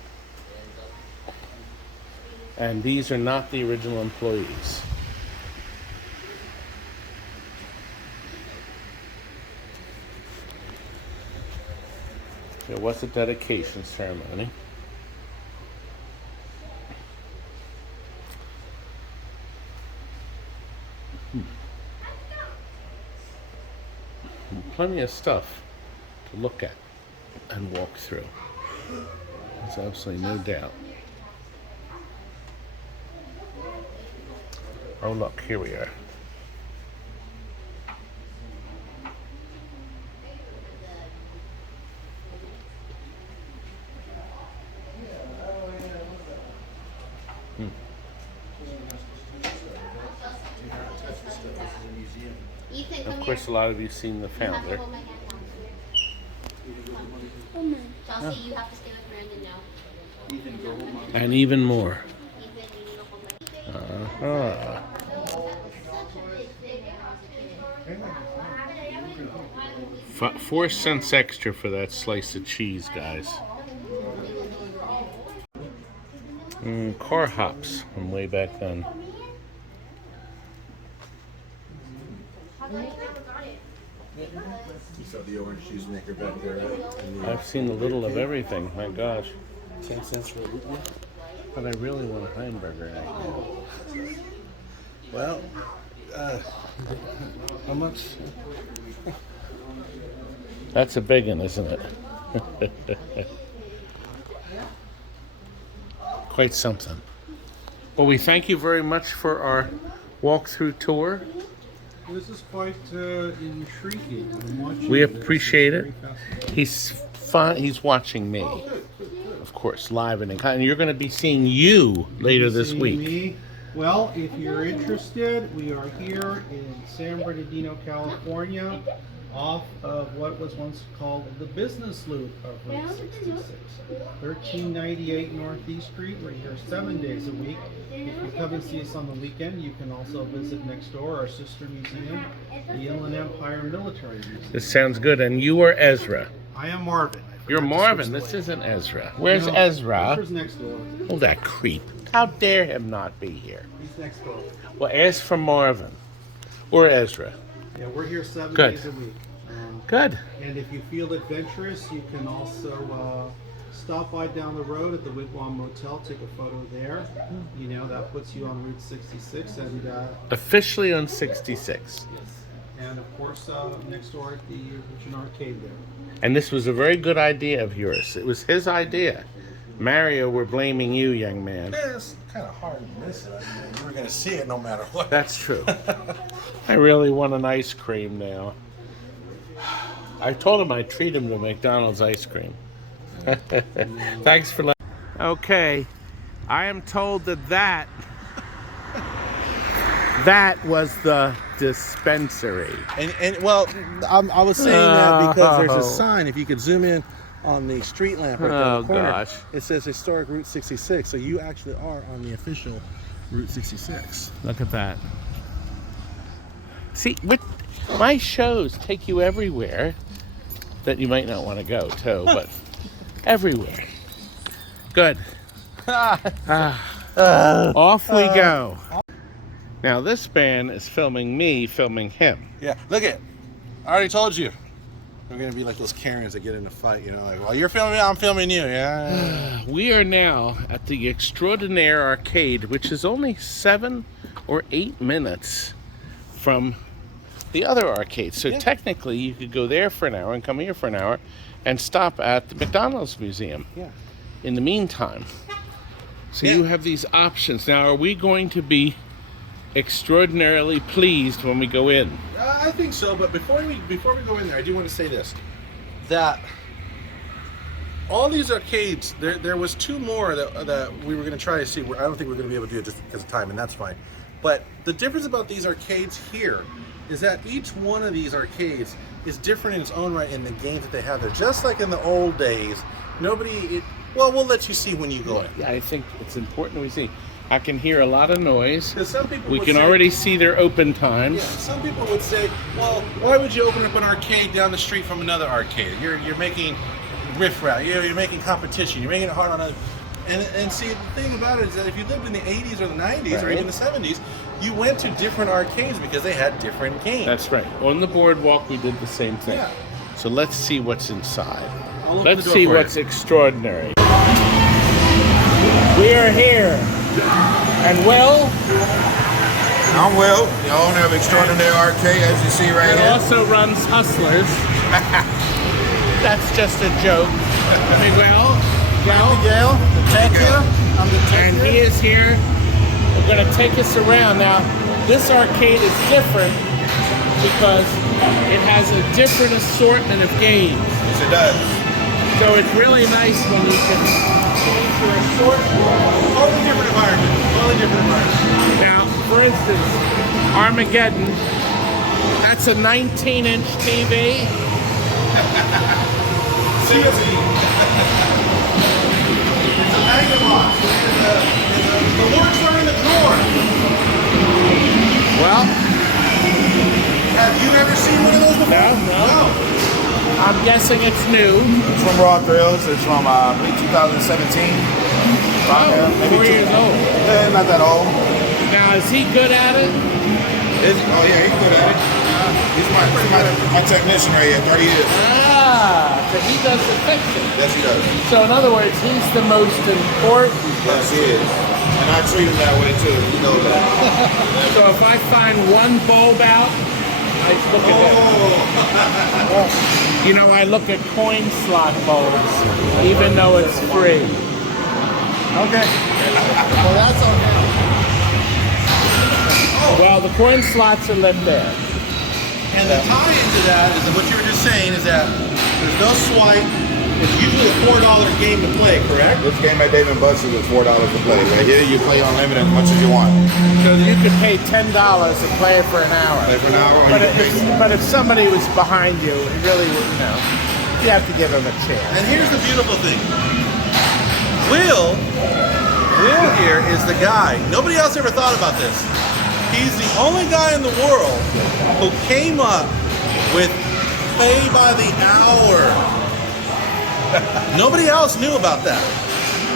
And these are not the original employees. There was a dedication ceremony. Plenty of stuff to look at and walk through. There's absolutely no doubt. Oh look, here we are. Of course, a lot of you seen the founder. Chelsea, you have to stay with Brandon now. And even more. Ethan, 4 cents extra for that slice of cheese, guys. Car hops from way back then. You saw the orange juice maker back there, right? I've seen a little of everything, my gosh. 10 cents for a root beer? But I really want a hamburger right now. Well, how much? That's a big one, isn't it? Quite something. Well, we thank you very much for our walkthrough tour. This is quite intriguing. I'm watching We this. appreciate It's it. very fascinating. He's fun. He's watching me, of course, live and in kind. And you're going to be seeing you later this Seeing week. me. Well, if you're interested, we are here in San Bernardino, California, off of what was once called the business loop of Route 66. 1398 Northeast Street. We're here 7 days a week. If you come and see us on the weekend, you can also visit next door, our sister museum, the Inland Empire Military Museum. This sounds good. And you are Ezra. I am Marvin. You're Marvin. This isn't Ezra. Where's No, Ezra? Ezra's next door. Oh, that creep. How dare him not be here? He's next door. Well, ask for Marvin or Ezra. Yeah, we're here 7 Good. days a week. Good. And if you feel adventurous, you can also stop by down the road at the Wigwam Motel, take a photo there. You know, that puts you on Route 66. Officially on 66. And of course, next door at the Richard Arcade there. And this was a very good idea of yours. It was his idea. Mario, we're blaming you, young man. Yeah, it's kind of hard to miss it. I mean, you were going to see it no matter what. That's true. I really want an ice cream now. I told him I'd treat him to McDonald's ice cream. Thanks for letting. Okay, I am told that was the dispensary. And well, I was saying that because there's Oh. a sign. If you could zoom in on the street lamp right there in Oh, the corner, gosh. it says historic Route 66. So you actually are on the official Route 66. Look at that. See, my shows take you everywhere that you might not want to go to, but everywhere. Good. Off we go. Now this man is filming me, filming him. Yeah, look at it. I already told you. We're going to be like those Karens that get in a fight, you know, like, while you're filming me, I'm filming you. Yeah. We are now at the Extraordinaire arcade, which is only 7 or 8 minutes from the other arcade. So technically you could go there for an hour and come here for an hour and stop at the McDonald's museum in the meantime. So you have these options. Now, are we going to be extraordinarily pleased when we go in? I think so, but before we go in there, I do want to say this, that all these arcades, there was 2 more that we were going to try to see. I don't think we're going to be able to do it just because of time, and that's fine. But the difference about these arcades here is that each one of these arcades is different in its own right in the games that they have there. Just like in the old days, well, we'll let you see when you go in. Yeah, I think it's important we see. I can hear a lot of noise. Some people we would can say, already see their open times. Yeah, some people would say, well, why would you open up an arcade down the street from another arcade? You're making riffraff, you're making competition, you're making it hard on others. And see, the thing about it is that if you lived in the 80s or the 90s or even the 70s, you went to different arcades because they had different games. That's right. On the boardwalk, we did the same thing. Yeah. So let's see what's inside. I'll open Let's the door see for what's you. extraordinary. We are here. And Will? I'm Will, the owner of Extraordinaire Arcade, as you see right It here. also runs Hustlers. That's just a joke. Miguel? Miguel, the detective. I'm the And he is here. We're going to take us around. Now, this arcade is different because it has a different assortment of games. Yes, it does. So it's really nice when you can change your assortment. Totally different environment. Totally different environment. Now, for instance, Armageddon, that's a 19-inch TV. Seriously. It's a magnet box. The works are in the drawer. Well, Have you ever seen one of those before? no. I'm guessing it's new. It's from Raw Thrills. It's from, I believe, 2017. Oh, 4 years old. Yeah, not that old. Now, is he good at it? Oh, yeah, he's good at it. He's my technician right here, 30 years. So he does the fixing. Yes, he does. So in other words, he's the most important. Yes, he is. And I treat him that way, too. You know that. So if I find one bulb out, I look at it. You know, I look at coin slot bulbs, even though it's free. Okay. Well, that's okay. Well, the coin slots are left there. And the tie into that is that what you were just saying is that there's no swipe. It's usually a $4 game to play, correct? This game at Dave & Buster's is $4 to play. Right here, you play unlimited as much as you want. So you could pay $10 and play it for an hour. Play for an hour, or you can pay. But if somebody was behind you, it really wouldn't know. You have to give them a chance. And here's the beautiful thing. Will here is the guy. Nobody else ever thought about this. He's the only guy in the world who came up with pay by the hour. Nobody else knew about that.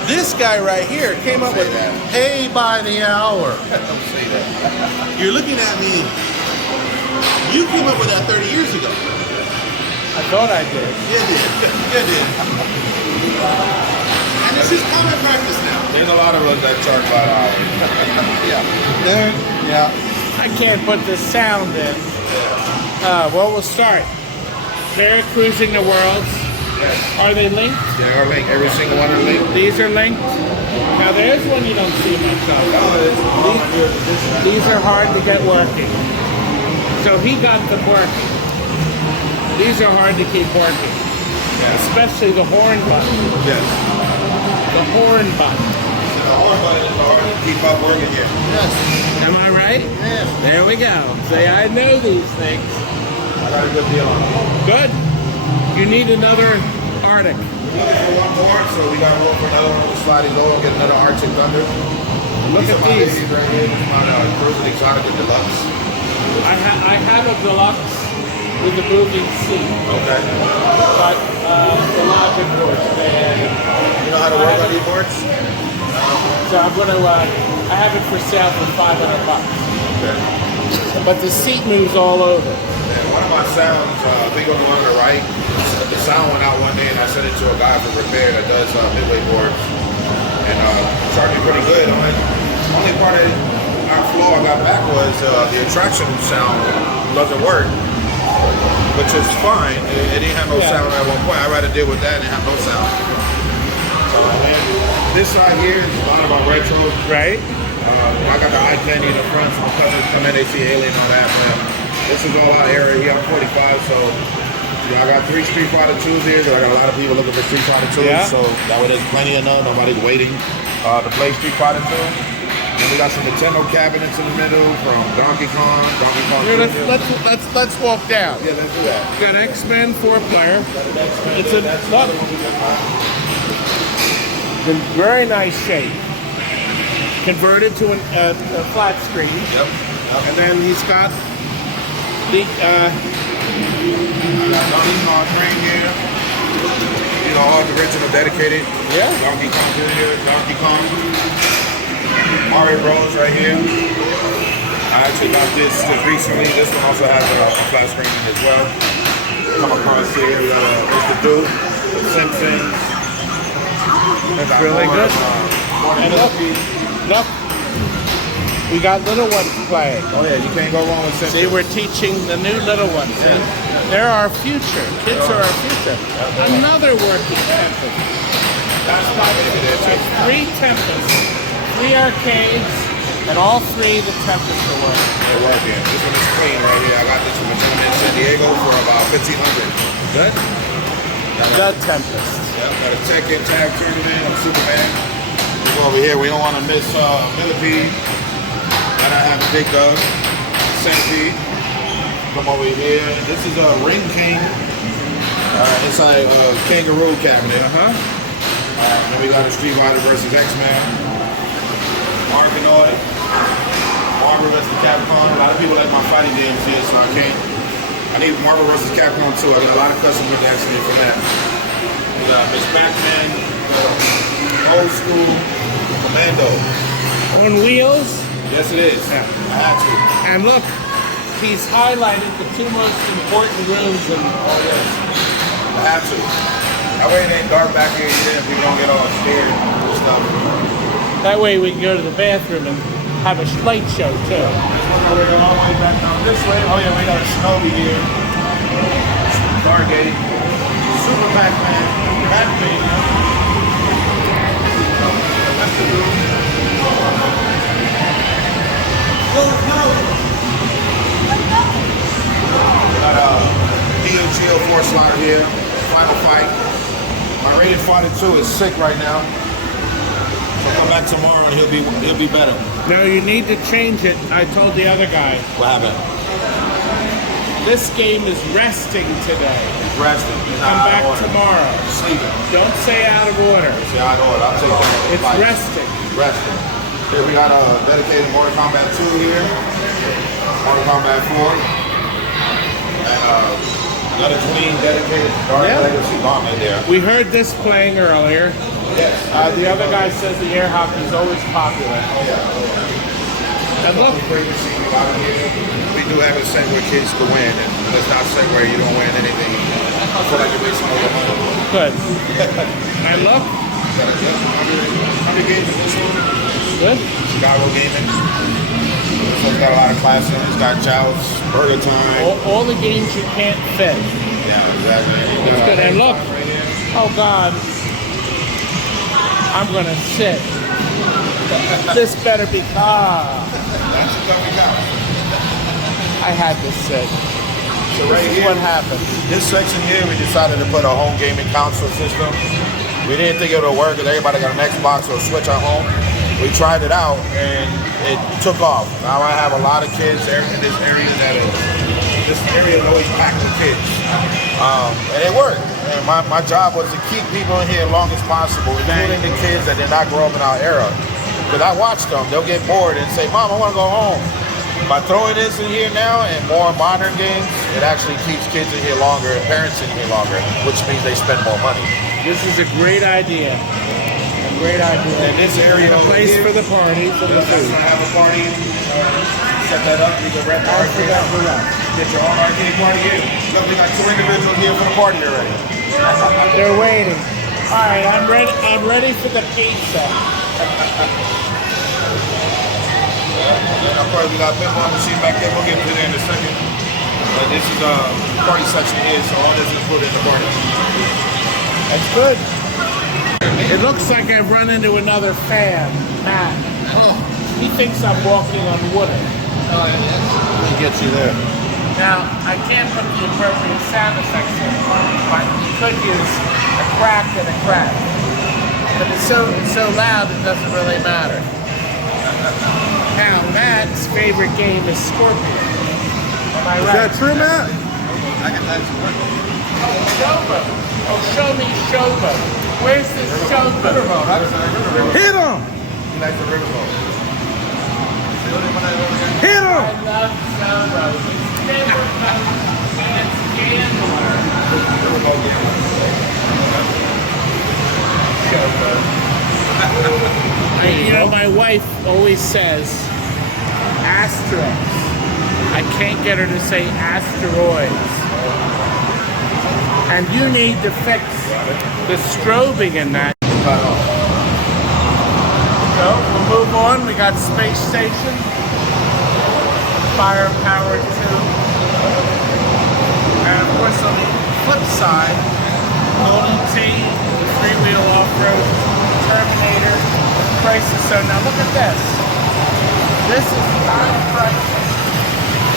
This guy right here came up with pay by the hour. Don't say that. You're looking at me. You came up with that 30 years ago. I thought I did. You did. You did. And it's just common practice now. There's a lot of us that charge by the hour. Yeah. I can't put the sound in. Well, we'll start. They're cruising the world. Yes. Are they linked? They are linked. Every single one are linked. These are linked. Now there's one you don't see much of. These are hard to get working. So he got them working. These are hard to keep working. Yes. Especially the horn button. Yes. The horn button. The horn button is hard to keep up working here. Yes. Am I right? Yes. There we go. See, I know these things. I got a good deal on it. Good. You need another Arctic. We got it for one more, so we got room for another one. We'll slide these over and get another Arctic Thunder. Look These at are my these. babies right here. This is my Cruiser Exotica Deluxe. I have a deluxe with the moving seat, Okay. but the logic board's bad. You know how to work on these boards? So I'm gonna, I have it for sale for $500. Okay. But the seat moves all over. And one of my sounds, I think on the one on the right, the sound went out one day and I sent it to a guy for repair that does midway boards. And charged me pretty good. Only part of our flow I got back was the attraction sound doesn't work, which is fine. It didn't have no sound at one point. I'd rather deal with that than have no sound. And this side here is a lot about retro. Right? I got the eye candy in the front, so my cousins come in, they see Alien and all that. But this is all our area here. I'm 45, so I got 3 Street Fighter 2s here. So I got a lot of people looking for Street Fighter 2s. Yeah. So that way there's plenty enough. Nobody's waiting to play Street Fighter 2. And we got some Nintendo cabinets in the middle from Donkey Kong Here, Jr. let's walk down. Yeah, let's do that. We got X-Men 4-player. It's a look. It's in very nice shape. Converted to a flat screen. Yep. And then he's got the Donkey Kong train here. You know, all the original dedicated. Yeah. Donkey Kong Jr., Donkey Kong. Mario Bros right here. I actually got this just recently. This one also has a flat screen as well. Come across here, Mr. Duke, The Simpsons. That's really good. And look, we got little ones playing. Oh yeah, you can't go wrong with Simpsons. See, we're teaching the new little ones. They're our future. Kids are our future. Another working Tempest. That's 3 Tempests, 3 arcades, and all 3 the Tempests are working. They're working. This one is clean right here. I got this from a gentleman in San Diego for about $1,500. Good? The Tempest. Yep, got a Tekken tag tournament of Superman. Look over here. We don't want to miss Millipede. And I have a Big Dog, Centipede. Come over here. This is a Ring King. It's like a kangaroo cabinet. Then we got a Street Fighter versus X-Men. Arkanoid. Marvel vs. Capcom. A lot of people like my fighting games here, so I need Marvel vs. Capcom too. I got a lot of customers asking me for that. We got Miss Batman, Old School, Commando. On wheels. Yes, it is. Yeah. I had to. And look, he's highlighted the 2 most important rooms in all this. I have to. That way it ain't dark back here either, and people don't get all scared and stuff. That way we can go to the bathroom and have a light show too. This one we're going all the way back down this way. Oh yeah, we got a Shinobi here. Stargate. Super Pac-Man. Pac-Man. That's the room. We got a Neo Geo 4-slot here. Final fight. My rated fighter 2 is sick right now. So come back tomorrow and he'll be better. No, you need to change it. I told the other guy. What happened? This game is resting today. He's resting. He's Come not back out of order. tomorrow. Sleeping. Don't say out of order. See, out of order. I'll take that. It's Fight. resting. Resting. Here we got a dedicated Mortal Kombat 2 here. Mortal Kombat 4. And another clean, dedicated Dark Legacy Gauntlet there. We heard this playing earlier. Yes. The other guy says the air hockey is always popular. And look, Great to see you out here. We do have a set where kids can win, and let's not say where you don't win anything. I feel like you're wasting all your money. good. And look, Got a good 100 games in this one. good. Chicago Gaming. This one's got a lot of classes. It's got Joust, Burger Time. All the games you can't fit. Yeah, exactly. It's good. And look, Right here. oh God, I'm gonna sit. This better be, That's a dummy couch. I had to sit. So right This is here, what happened. this section here, we decided to put a home gaming console system. We didn't think it would work because everybody got an Xbox or a Switch at home. We tried it out and it took off. Now I have a lot of kids in this area this area is always packed with kids. And it worked. And my job was to keep people in here as long as possible, including the kids that did not grow up in our era. Because I watched them, they'll get bored and say, Mom, I want to go home. By throwing this in here now and more modern games, it actually keeps kids in here longer and parents in here longer, which means they spend more money. This is a great idea. A great idea. And this area And a over place here, for the parties and the that's food. gonna have a party. Set that up. You can rent the arcade out. Get your own arcade party here. Look, we got 2 individuals here for the party already. They're waiting. All right, I'm ready. I'm ready for the pizza. And of course, we got a pinball machine back there. We'll get to there in a second. But this is party section here, so all this is included in the party. That's good. It looks like I've run into another fan, Matt. Oh, he thinks I'm walking on water. Let me get you there. Now, I can't put the appropriate sound effects in, but you could use a crack and a crack. But it's so loud it doesn't really matter. Now, Matt's favorite game is Scorpion. Am I Is right? that true, Matt? Showboat. Oh, show me Showboat. Where's the Showboat? Hit him! He likes the riverboat. Hit him! I love Showboat. His favorite boat is Gambler. Showboat. You know, my wife always says asteroids. I can't get her to say asteroids. And you need to fix the strobing in that. So we'll move on. We got Space Station, Firepower 2, and of course on the flip side, Golden Tee, the three-wheel off-road Terminator, Crisis. So now look at this. This is Time Crisis,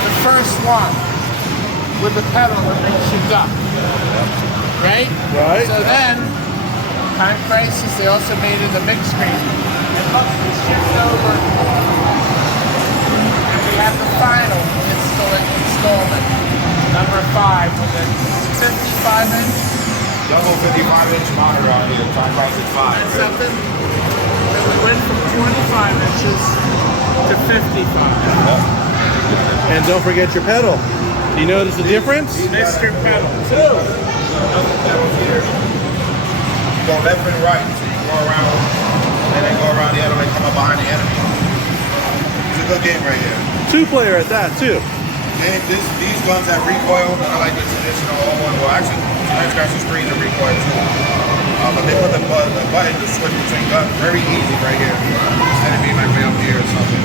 the first one with the pedal that makes you duck. Right? Right. So then, Time Crisis, they also made it a big screen. And look, we shift over. And we have the final installment, number 5, with a 55-inch. Double 55-inch monitor on here. Time Crisis 5. And something that we went from 25 inches to 55. And don't forget your pedal. Do you notice the difference? Mr. Pedal 2. Another pedal here. You go left and right, so you go around, and then go around the other way, come up behind the enemy. It's a good game right here. 2-player at that, too. And these guns have recoil, not like the traditional all-one. Well, actually, Time Crisis 3 is a recoil too. But they put the button to switch between guns very easy right here. Instead of being like way up here or something.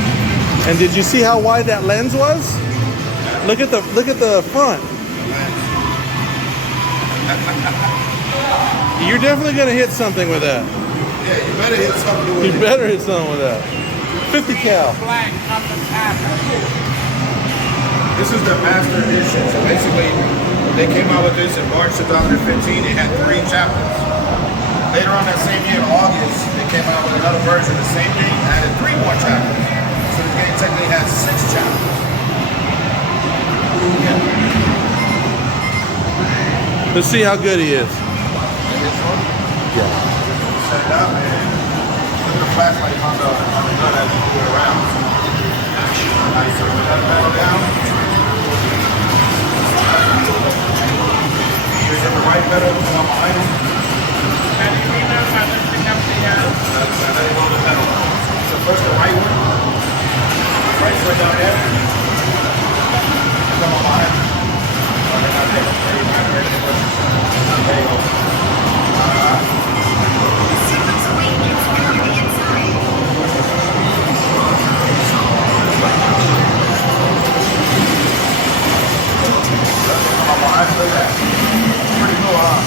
And did you see how wide that lens was? Look at the front. You're definitely gonna hit something with that. Yeah, you better hit something with You it. better hit something with that. 50 cal. Black, nothing happened. This is the master edition. So basically, they came out with this in March 2015. It had 3 chapters. Later on that same year, in August, they came out with another version of the same thing, added 3 more chapters. So the game technically has 6 chapters. Let's see how good he is. Yeah. Set it up and look at the flashlight on the gun as you move it around. Nice. So put that pedal down. Here's the right pedal, come up behind him. How do you remember by lifting up the That's the pedal. So first the right one. Right foot down there. Come up behind him. There you go. Pretty cool, huh?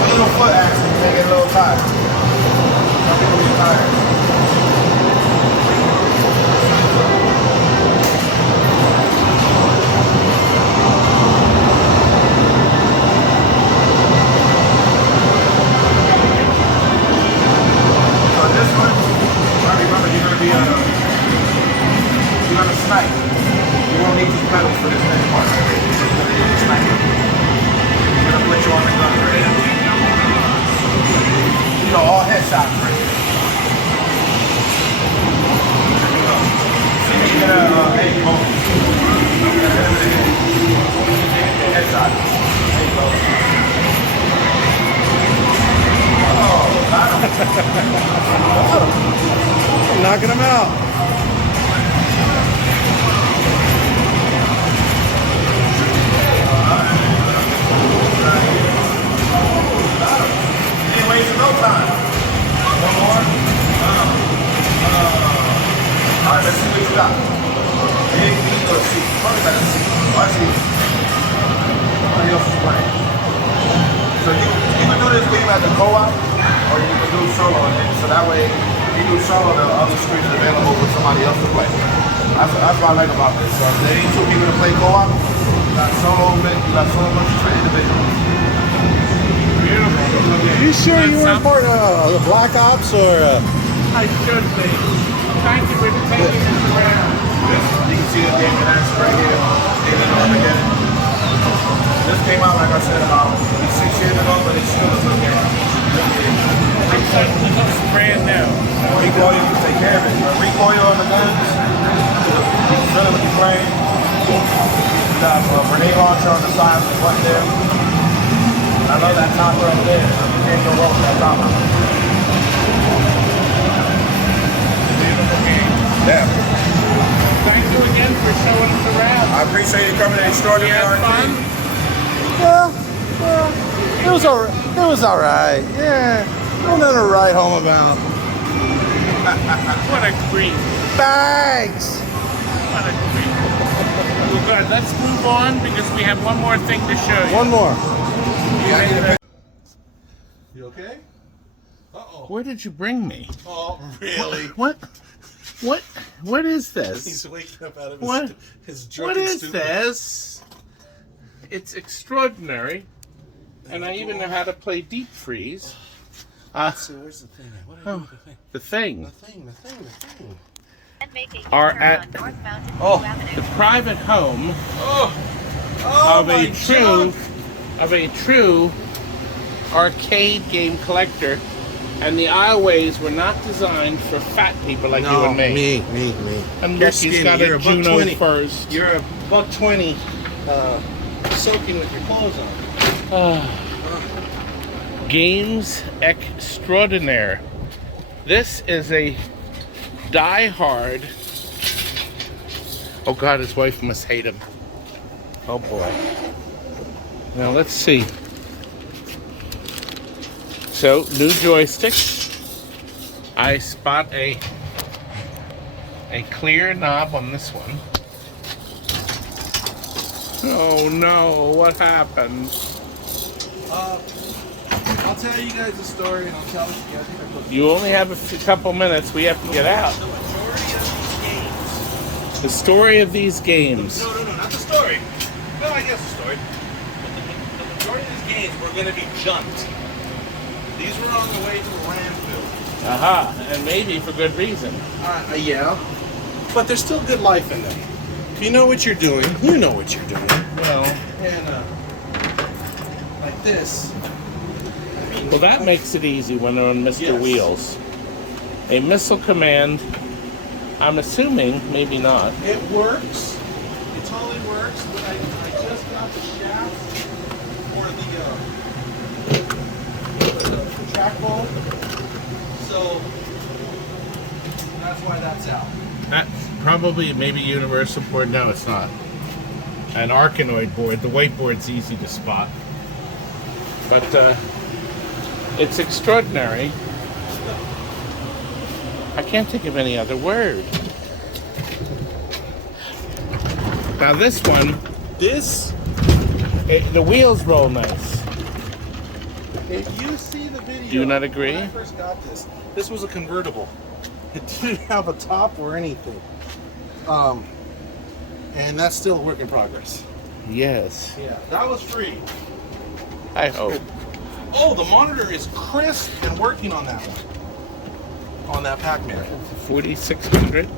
A little foot action, make it a little tired. Some people get tired. So this one, remember you're gonna snipe. You won't need these pedals for this next part. sniper. I'm gonna put you on the gun right here. You know, all headshots right here. There you go. See, you get a aim bonus. Headshot. There you go. Oh, got him. Knocking him out. Ain't wasting no time. One more. Alright, let's see what you got. Big B or C. Probably better C. Or C. Somebody else is playing. So you can do this game at the co-op, or you can do solo. So that way, if you do solo, the other screen is available for somebody else to play. That's what I like about this. So if there ain't two people to play co-op, you got solo versus for individuals. You sure you weren't part of the Black Ops or? I should be. Thank you for taking us around. You can see the game in action right here. David Armageddon. This came out, like I said, about 6 years ago, but it's still a good game. It's brand new. Recoil, you can take care of it. Recoil on the guns. Fill it with the frame. You got a grenade launcher on the side with one there. I love that topper up there. You can't go wrong with that topper. Yeah. Thank you again for showing us around. I appreciate you coming to Extraordinaire. Fun? Well, it was all right. It was all right. Yeah, nothing to write home about. What a creep. Thanks. What a creep. Well, good. Let's move on because we have one more thing to show you. One more. You okay? Uh-oh. Where did you bring me? Oh, really? What? What is this? He's waking up out of What? his What drunken is stupor. this? It's extraordinary. And I even know how to play deep freeze. So where's the thing? What did I do with the thing? The thing The thing. are at the private home of a true arcade game collector, and the aisleways were not designed for fat people like you and me. Me. And You're look, he's skinny. got You're a a buck Juno 20. first. You're a $1.20 soaking with your clothes on. Games Extraordinaire. This is a die-hard. Oh God, his wife must hate him. Oh boy. Now let's see. So, new joysticks. I spot a clear knob on this one. Oh no, what happened? I'll tell you guys a story, and I'll tell you. I think I put You only have a couple minutes. We have to get out. the majority of these games. The story of these games. No, not the story. Well, I guess the story. But the majority of these games were going to be junked. These were on the way to a landfill. Aha, and maybe for good reason. Yeah. But there's still good life in them. If you know what you're doing, you know what you're doing. Well, And like this. I mean, well, that makes it easy when they're on Mr. Yes. Wheels. A missile command. I'm assuming, maybe not. it works. It totally works. But I just got the shaft for the trackball. So that's why that's out. That's probably maybe universal board. No, it's not. An Arkanoid board. The white board's easy to spot. But it's extraordinary. I can't think of any other word. Now this one, the wheels roll nice. If you see the video, Do you not agree? When I first got this was a convertible. It didn't have a top or anything. And that's still a work in progress. Yes, Yeah, that was free. I hope. Oh, the monitor is crisp and working on that one. On that Pac-Man. 4,600.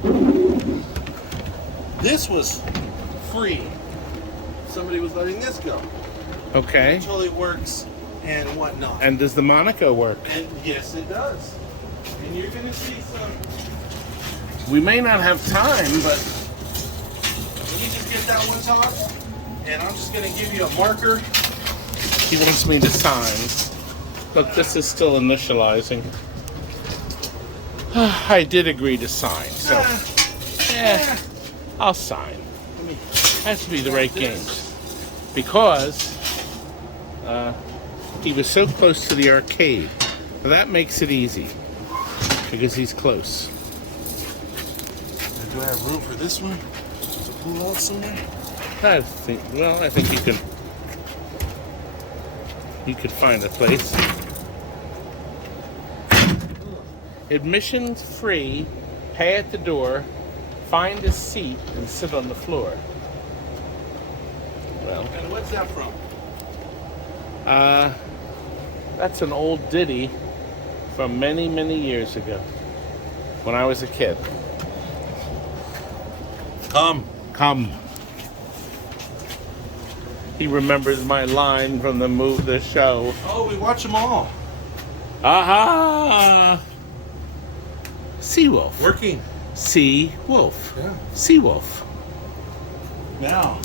This was free. somebody was letting this go. Okay. It totally works and whatnot. And does the Monaco work? And yes, it does. And you're gonna see some. We may not have time, but Let me just get that one, Todd. And I'm just gonna give you a marker. he wants me to sign. Look, this is still initializing. I did agree to sign, so yeah, I'll sign. Has to be the right games because he was so close to the arcade. Now that makes it easy because he's close. Do I have room for this one to pull out somewhere? I think you could find a place. Admission free, pay at the door, find a seat, and sit on the floor. Well, And what's that from? that's an old ditty from many, many years ago when I was a kid. Come. He remembers my line from the show. Oh, we watch them all. Aha! Seawolf. Working. Sea wolf. Yeah. Seawolf. Now.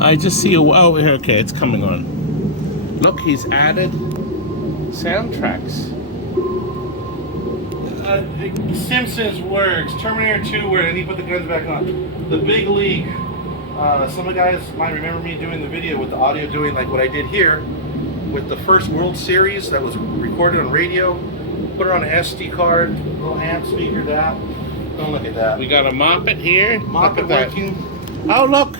I just see oh, okay, it's coming on. Look, he's added soundtracks. Simpsons works. Terminator 2 works. And he put the guns back on. The Big League. Some of the guys might remember me doing the video with the audio, doing like what I did here with the first World Series that was recorded on radio. Put it on an SD card, little amp speaker. That. Don't look at that. We got a Moppet here. Moppet Look at that. working. Oh, look.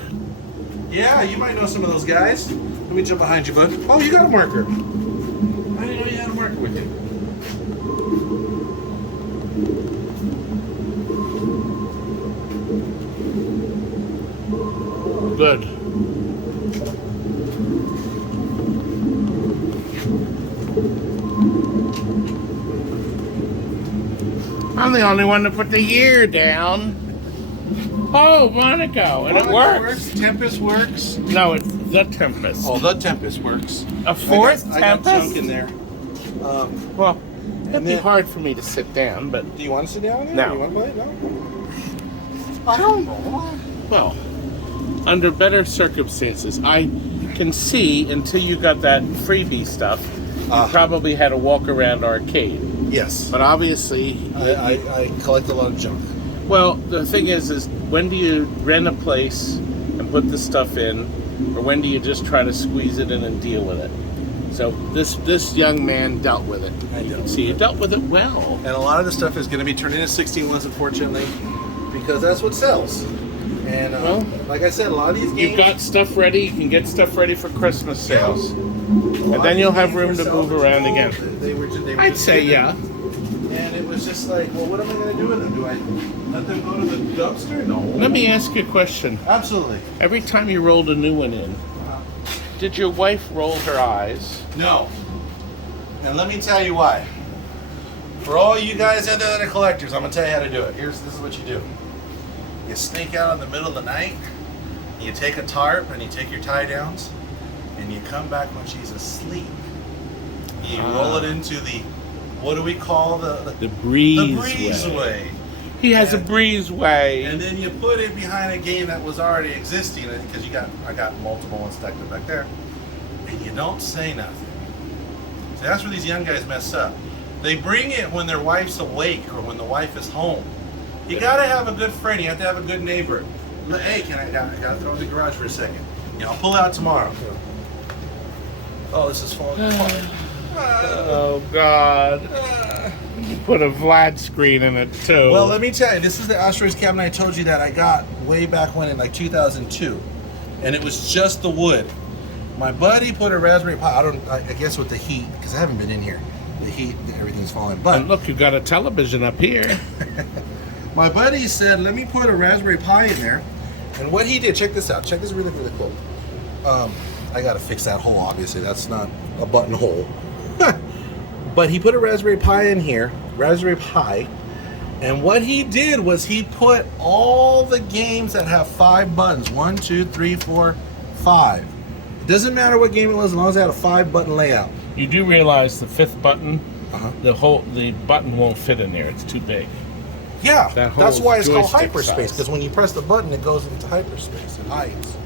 Yeah, you might know some of those guys. Let me jump behind you, bud. Oh, you got a marker. I didn't know you had a marker with you. Good. I'm the only one to put the year down. Oh, Monaco, and it works. Tempest works. No, it's the Tempest. Oh, the Tempest works. A fourth I got Tempest? junk in there. Well, it'd be then- hard for me to sit down, but Do you want to sit down there? No. You want to play? No. I don't know. well, under better circumstances, I can see until you got that freebie stuff, you probably had to walk around arcade. Yes. But obviously, I collect a lot of junk. well, the thing is when do you rent a place and put the stuff in, or when do you just try to squeeze it in and deal with it? So this young man dealt with it. You can see he dealt with it well. And a lot of the stuff is going to be turned into 16-1s, unfortunately, because that's what sells. And Well, like I said, a lot of these games. You've got stuff ready. You can get stuff ready for Christmas sales, and then you'll have room to move around again. They were I'd just say given. yeah. And it was just like, well, what am I going to do with them? Do I let them go to the dumpster? No. Let me ask you a question. Absolutely. Every time you rolled a new one in, did your wife roll her eyes? No. And let me tell you why. For all you guys out there that are collectors, I'm going to tell you how to do it. This is what you do. You sneak out in the middle of the night, you take a tarp and you take your tie downs, and you come back when she's asleep. You roll it into the, what do we call the breezeway. He has a breezeway. And then you put it behind a game that was already existing, because I got multiple ones stacked up back there, and you don't say nothing. So that's where these young guys mess up. They bring it when their wife's awake or when the wife is home. You gotta have a good friend. You have to have a good neighbor. Hey, I gotta throw it in the garage for a second. I'll pull out tomorrow. Oh, this is falling apart. Oh God! You put a Vlad screen in it too. Well, let me tell you, this is the Asteroids cabinet I told you that I got way back when in like 2002, and it was just the wood. My buddy put a Raspberry Pi. I guess with the heat, because I haven't been in here. The heat, everything's falling. But and look, you got a television up here. my buddy said, let me put a Raspberry Pi in there. And what he did, check this out. Check this really, really cool. I got to fix that hole, obviously. That's not a button hole. But he put a Raspberry Pi in here, Raspberry Pi, And what he did was he put all the games that have 5 buttons, 1, 2, 3, 4, 5. It doesn't matter what game it was, as long as it had a 5-button layout. You do realize the 5th button, Uh-huh. the button won't fit in there. It's too big. Yeah, That whole that's why it's called joystick hyperspace, size. because when you press the button, it goes into hyperspace. It hides.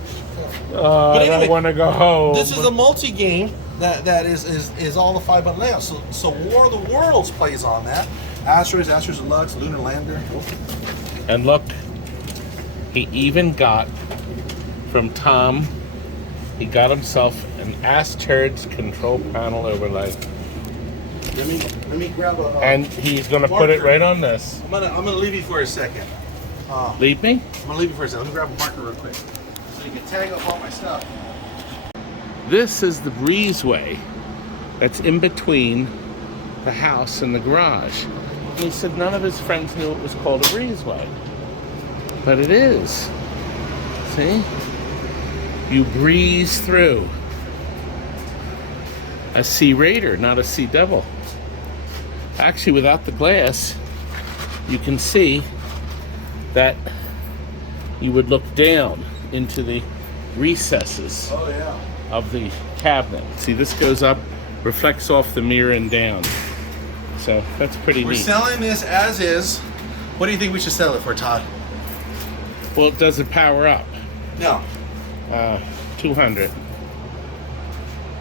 I anyway, don't want to go home. This is a multi-game that is all the 5-button layouts. So War of the Worlds plays on that. Asteroids Deluxe, Lunar Lander. And look, he even got from Tom. He got himself an Asteroids control panel overlay, Let me grab a. and he's gonna put it marker. right on this. I'm gonna leave you for a second. Leave me. I'm gonna leave you for a second. Let me grab a marker real quick, so you can tag up all my stuff. This is the breezeway that's in between the house and the garage. And he said none of his friends knew it was called a breezeway, but it is. See? You breeze through. A Sea Raider, not a Sea Devil. Actually, without the glass, you can see that you would look down into the recesses Oh yeah. of the cabinet. See, this goes up, reflects off the mirror and down. So that's pretty We're neat. selling this as is. What do you think we should sell it for, Todd? Well, it doesn't power up. No. 200.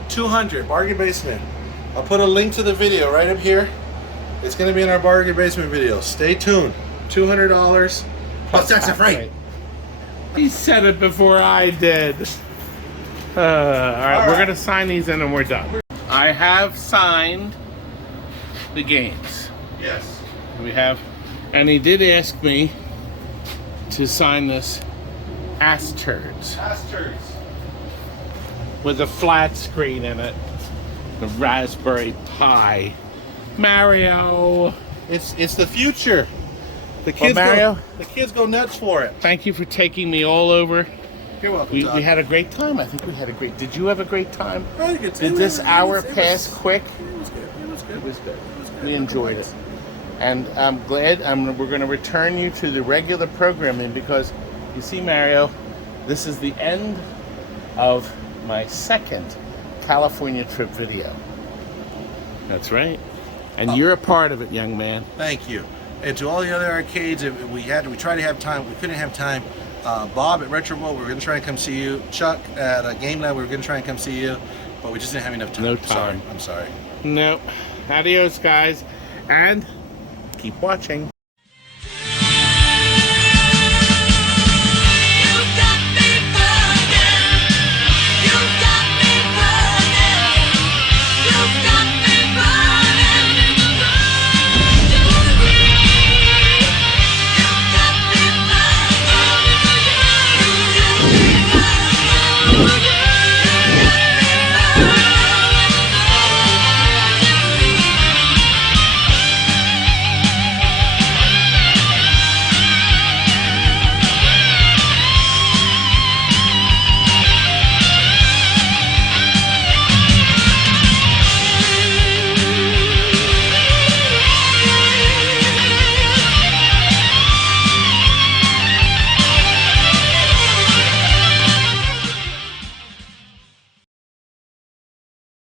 200, bargain basement. I'll put a link to the video right up here. It's going to be in our bargain basement video. Stay tuned. $200 plus tax and freight. He said it before I did. All right, we're gonna sign these in and we're done. I have signed the games. Yes. We have, and he did ask me to sign this Asteroids Masters. with a flat screen in it. The Raspberry Pi. Mario. It's the future. The kids Mario? the kids go nuts for it. Thank you for taking me all over. You're welcome. We Todd. had a great time. I think we had a great. Did you have a great time? I had a good time. Did this It hour was- pass quick? It was good. It was good. It was good. It was good. We enjoyed it. And I'm glad we're going to return you to the regular programming because, you see, Mario, this is the end of my second California trip video. That's right. And you're a part of it, young man. Thank you. And to all the other arcades, we tried to have time. We couldn't have time. Bob at Retro Bowl, we were going to try and come see you. Chuck at Game Lab, we were going to try and come see you, but we just didn't have enough time. No time. I'm sorry. No. Adios, guys. And keep watching.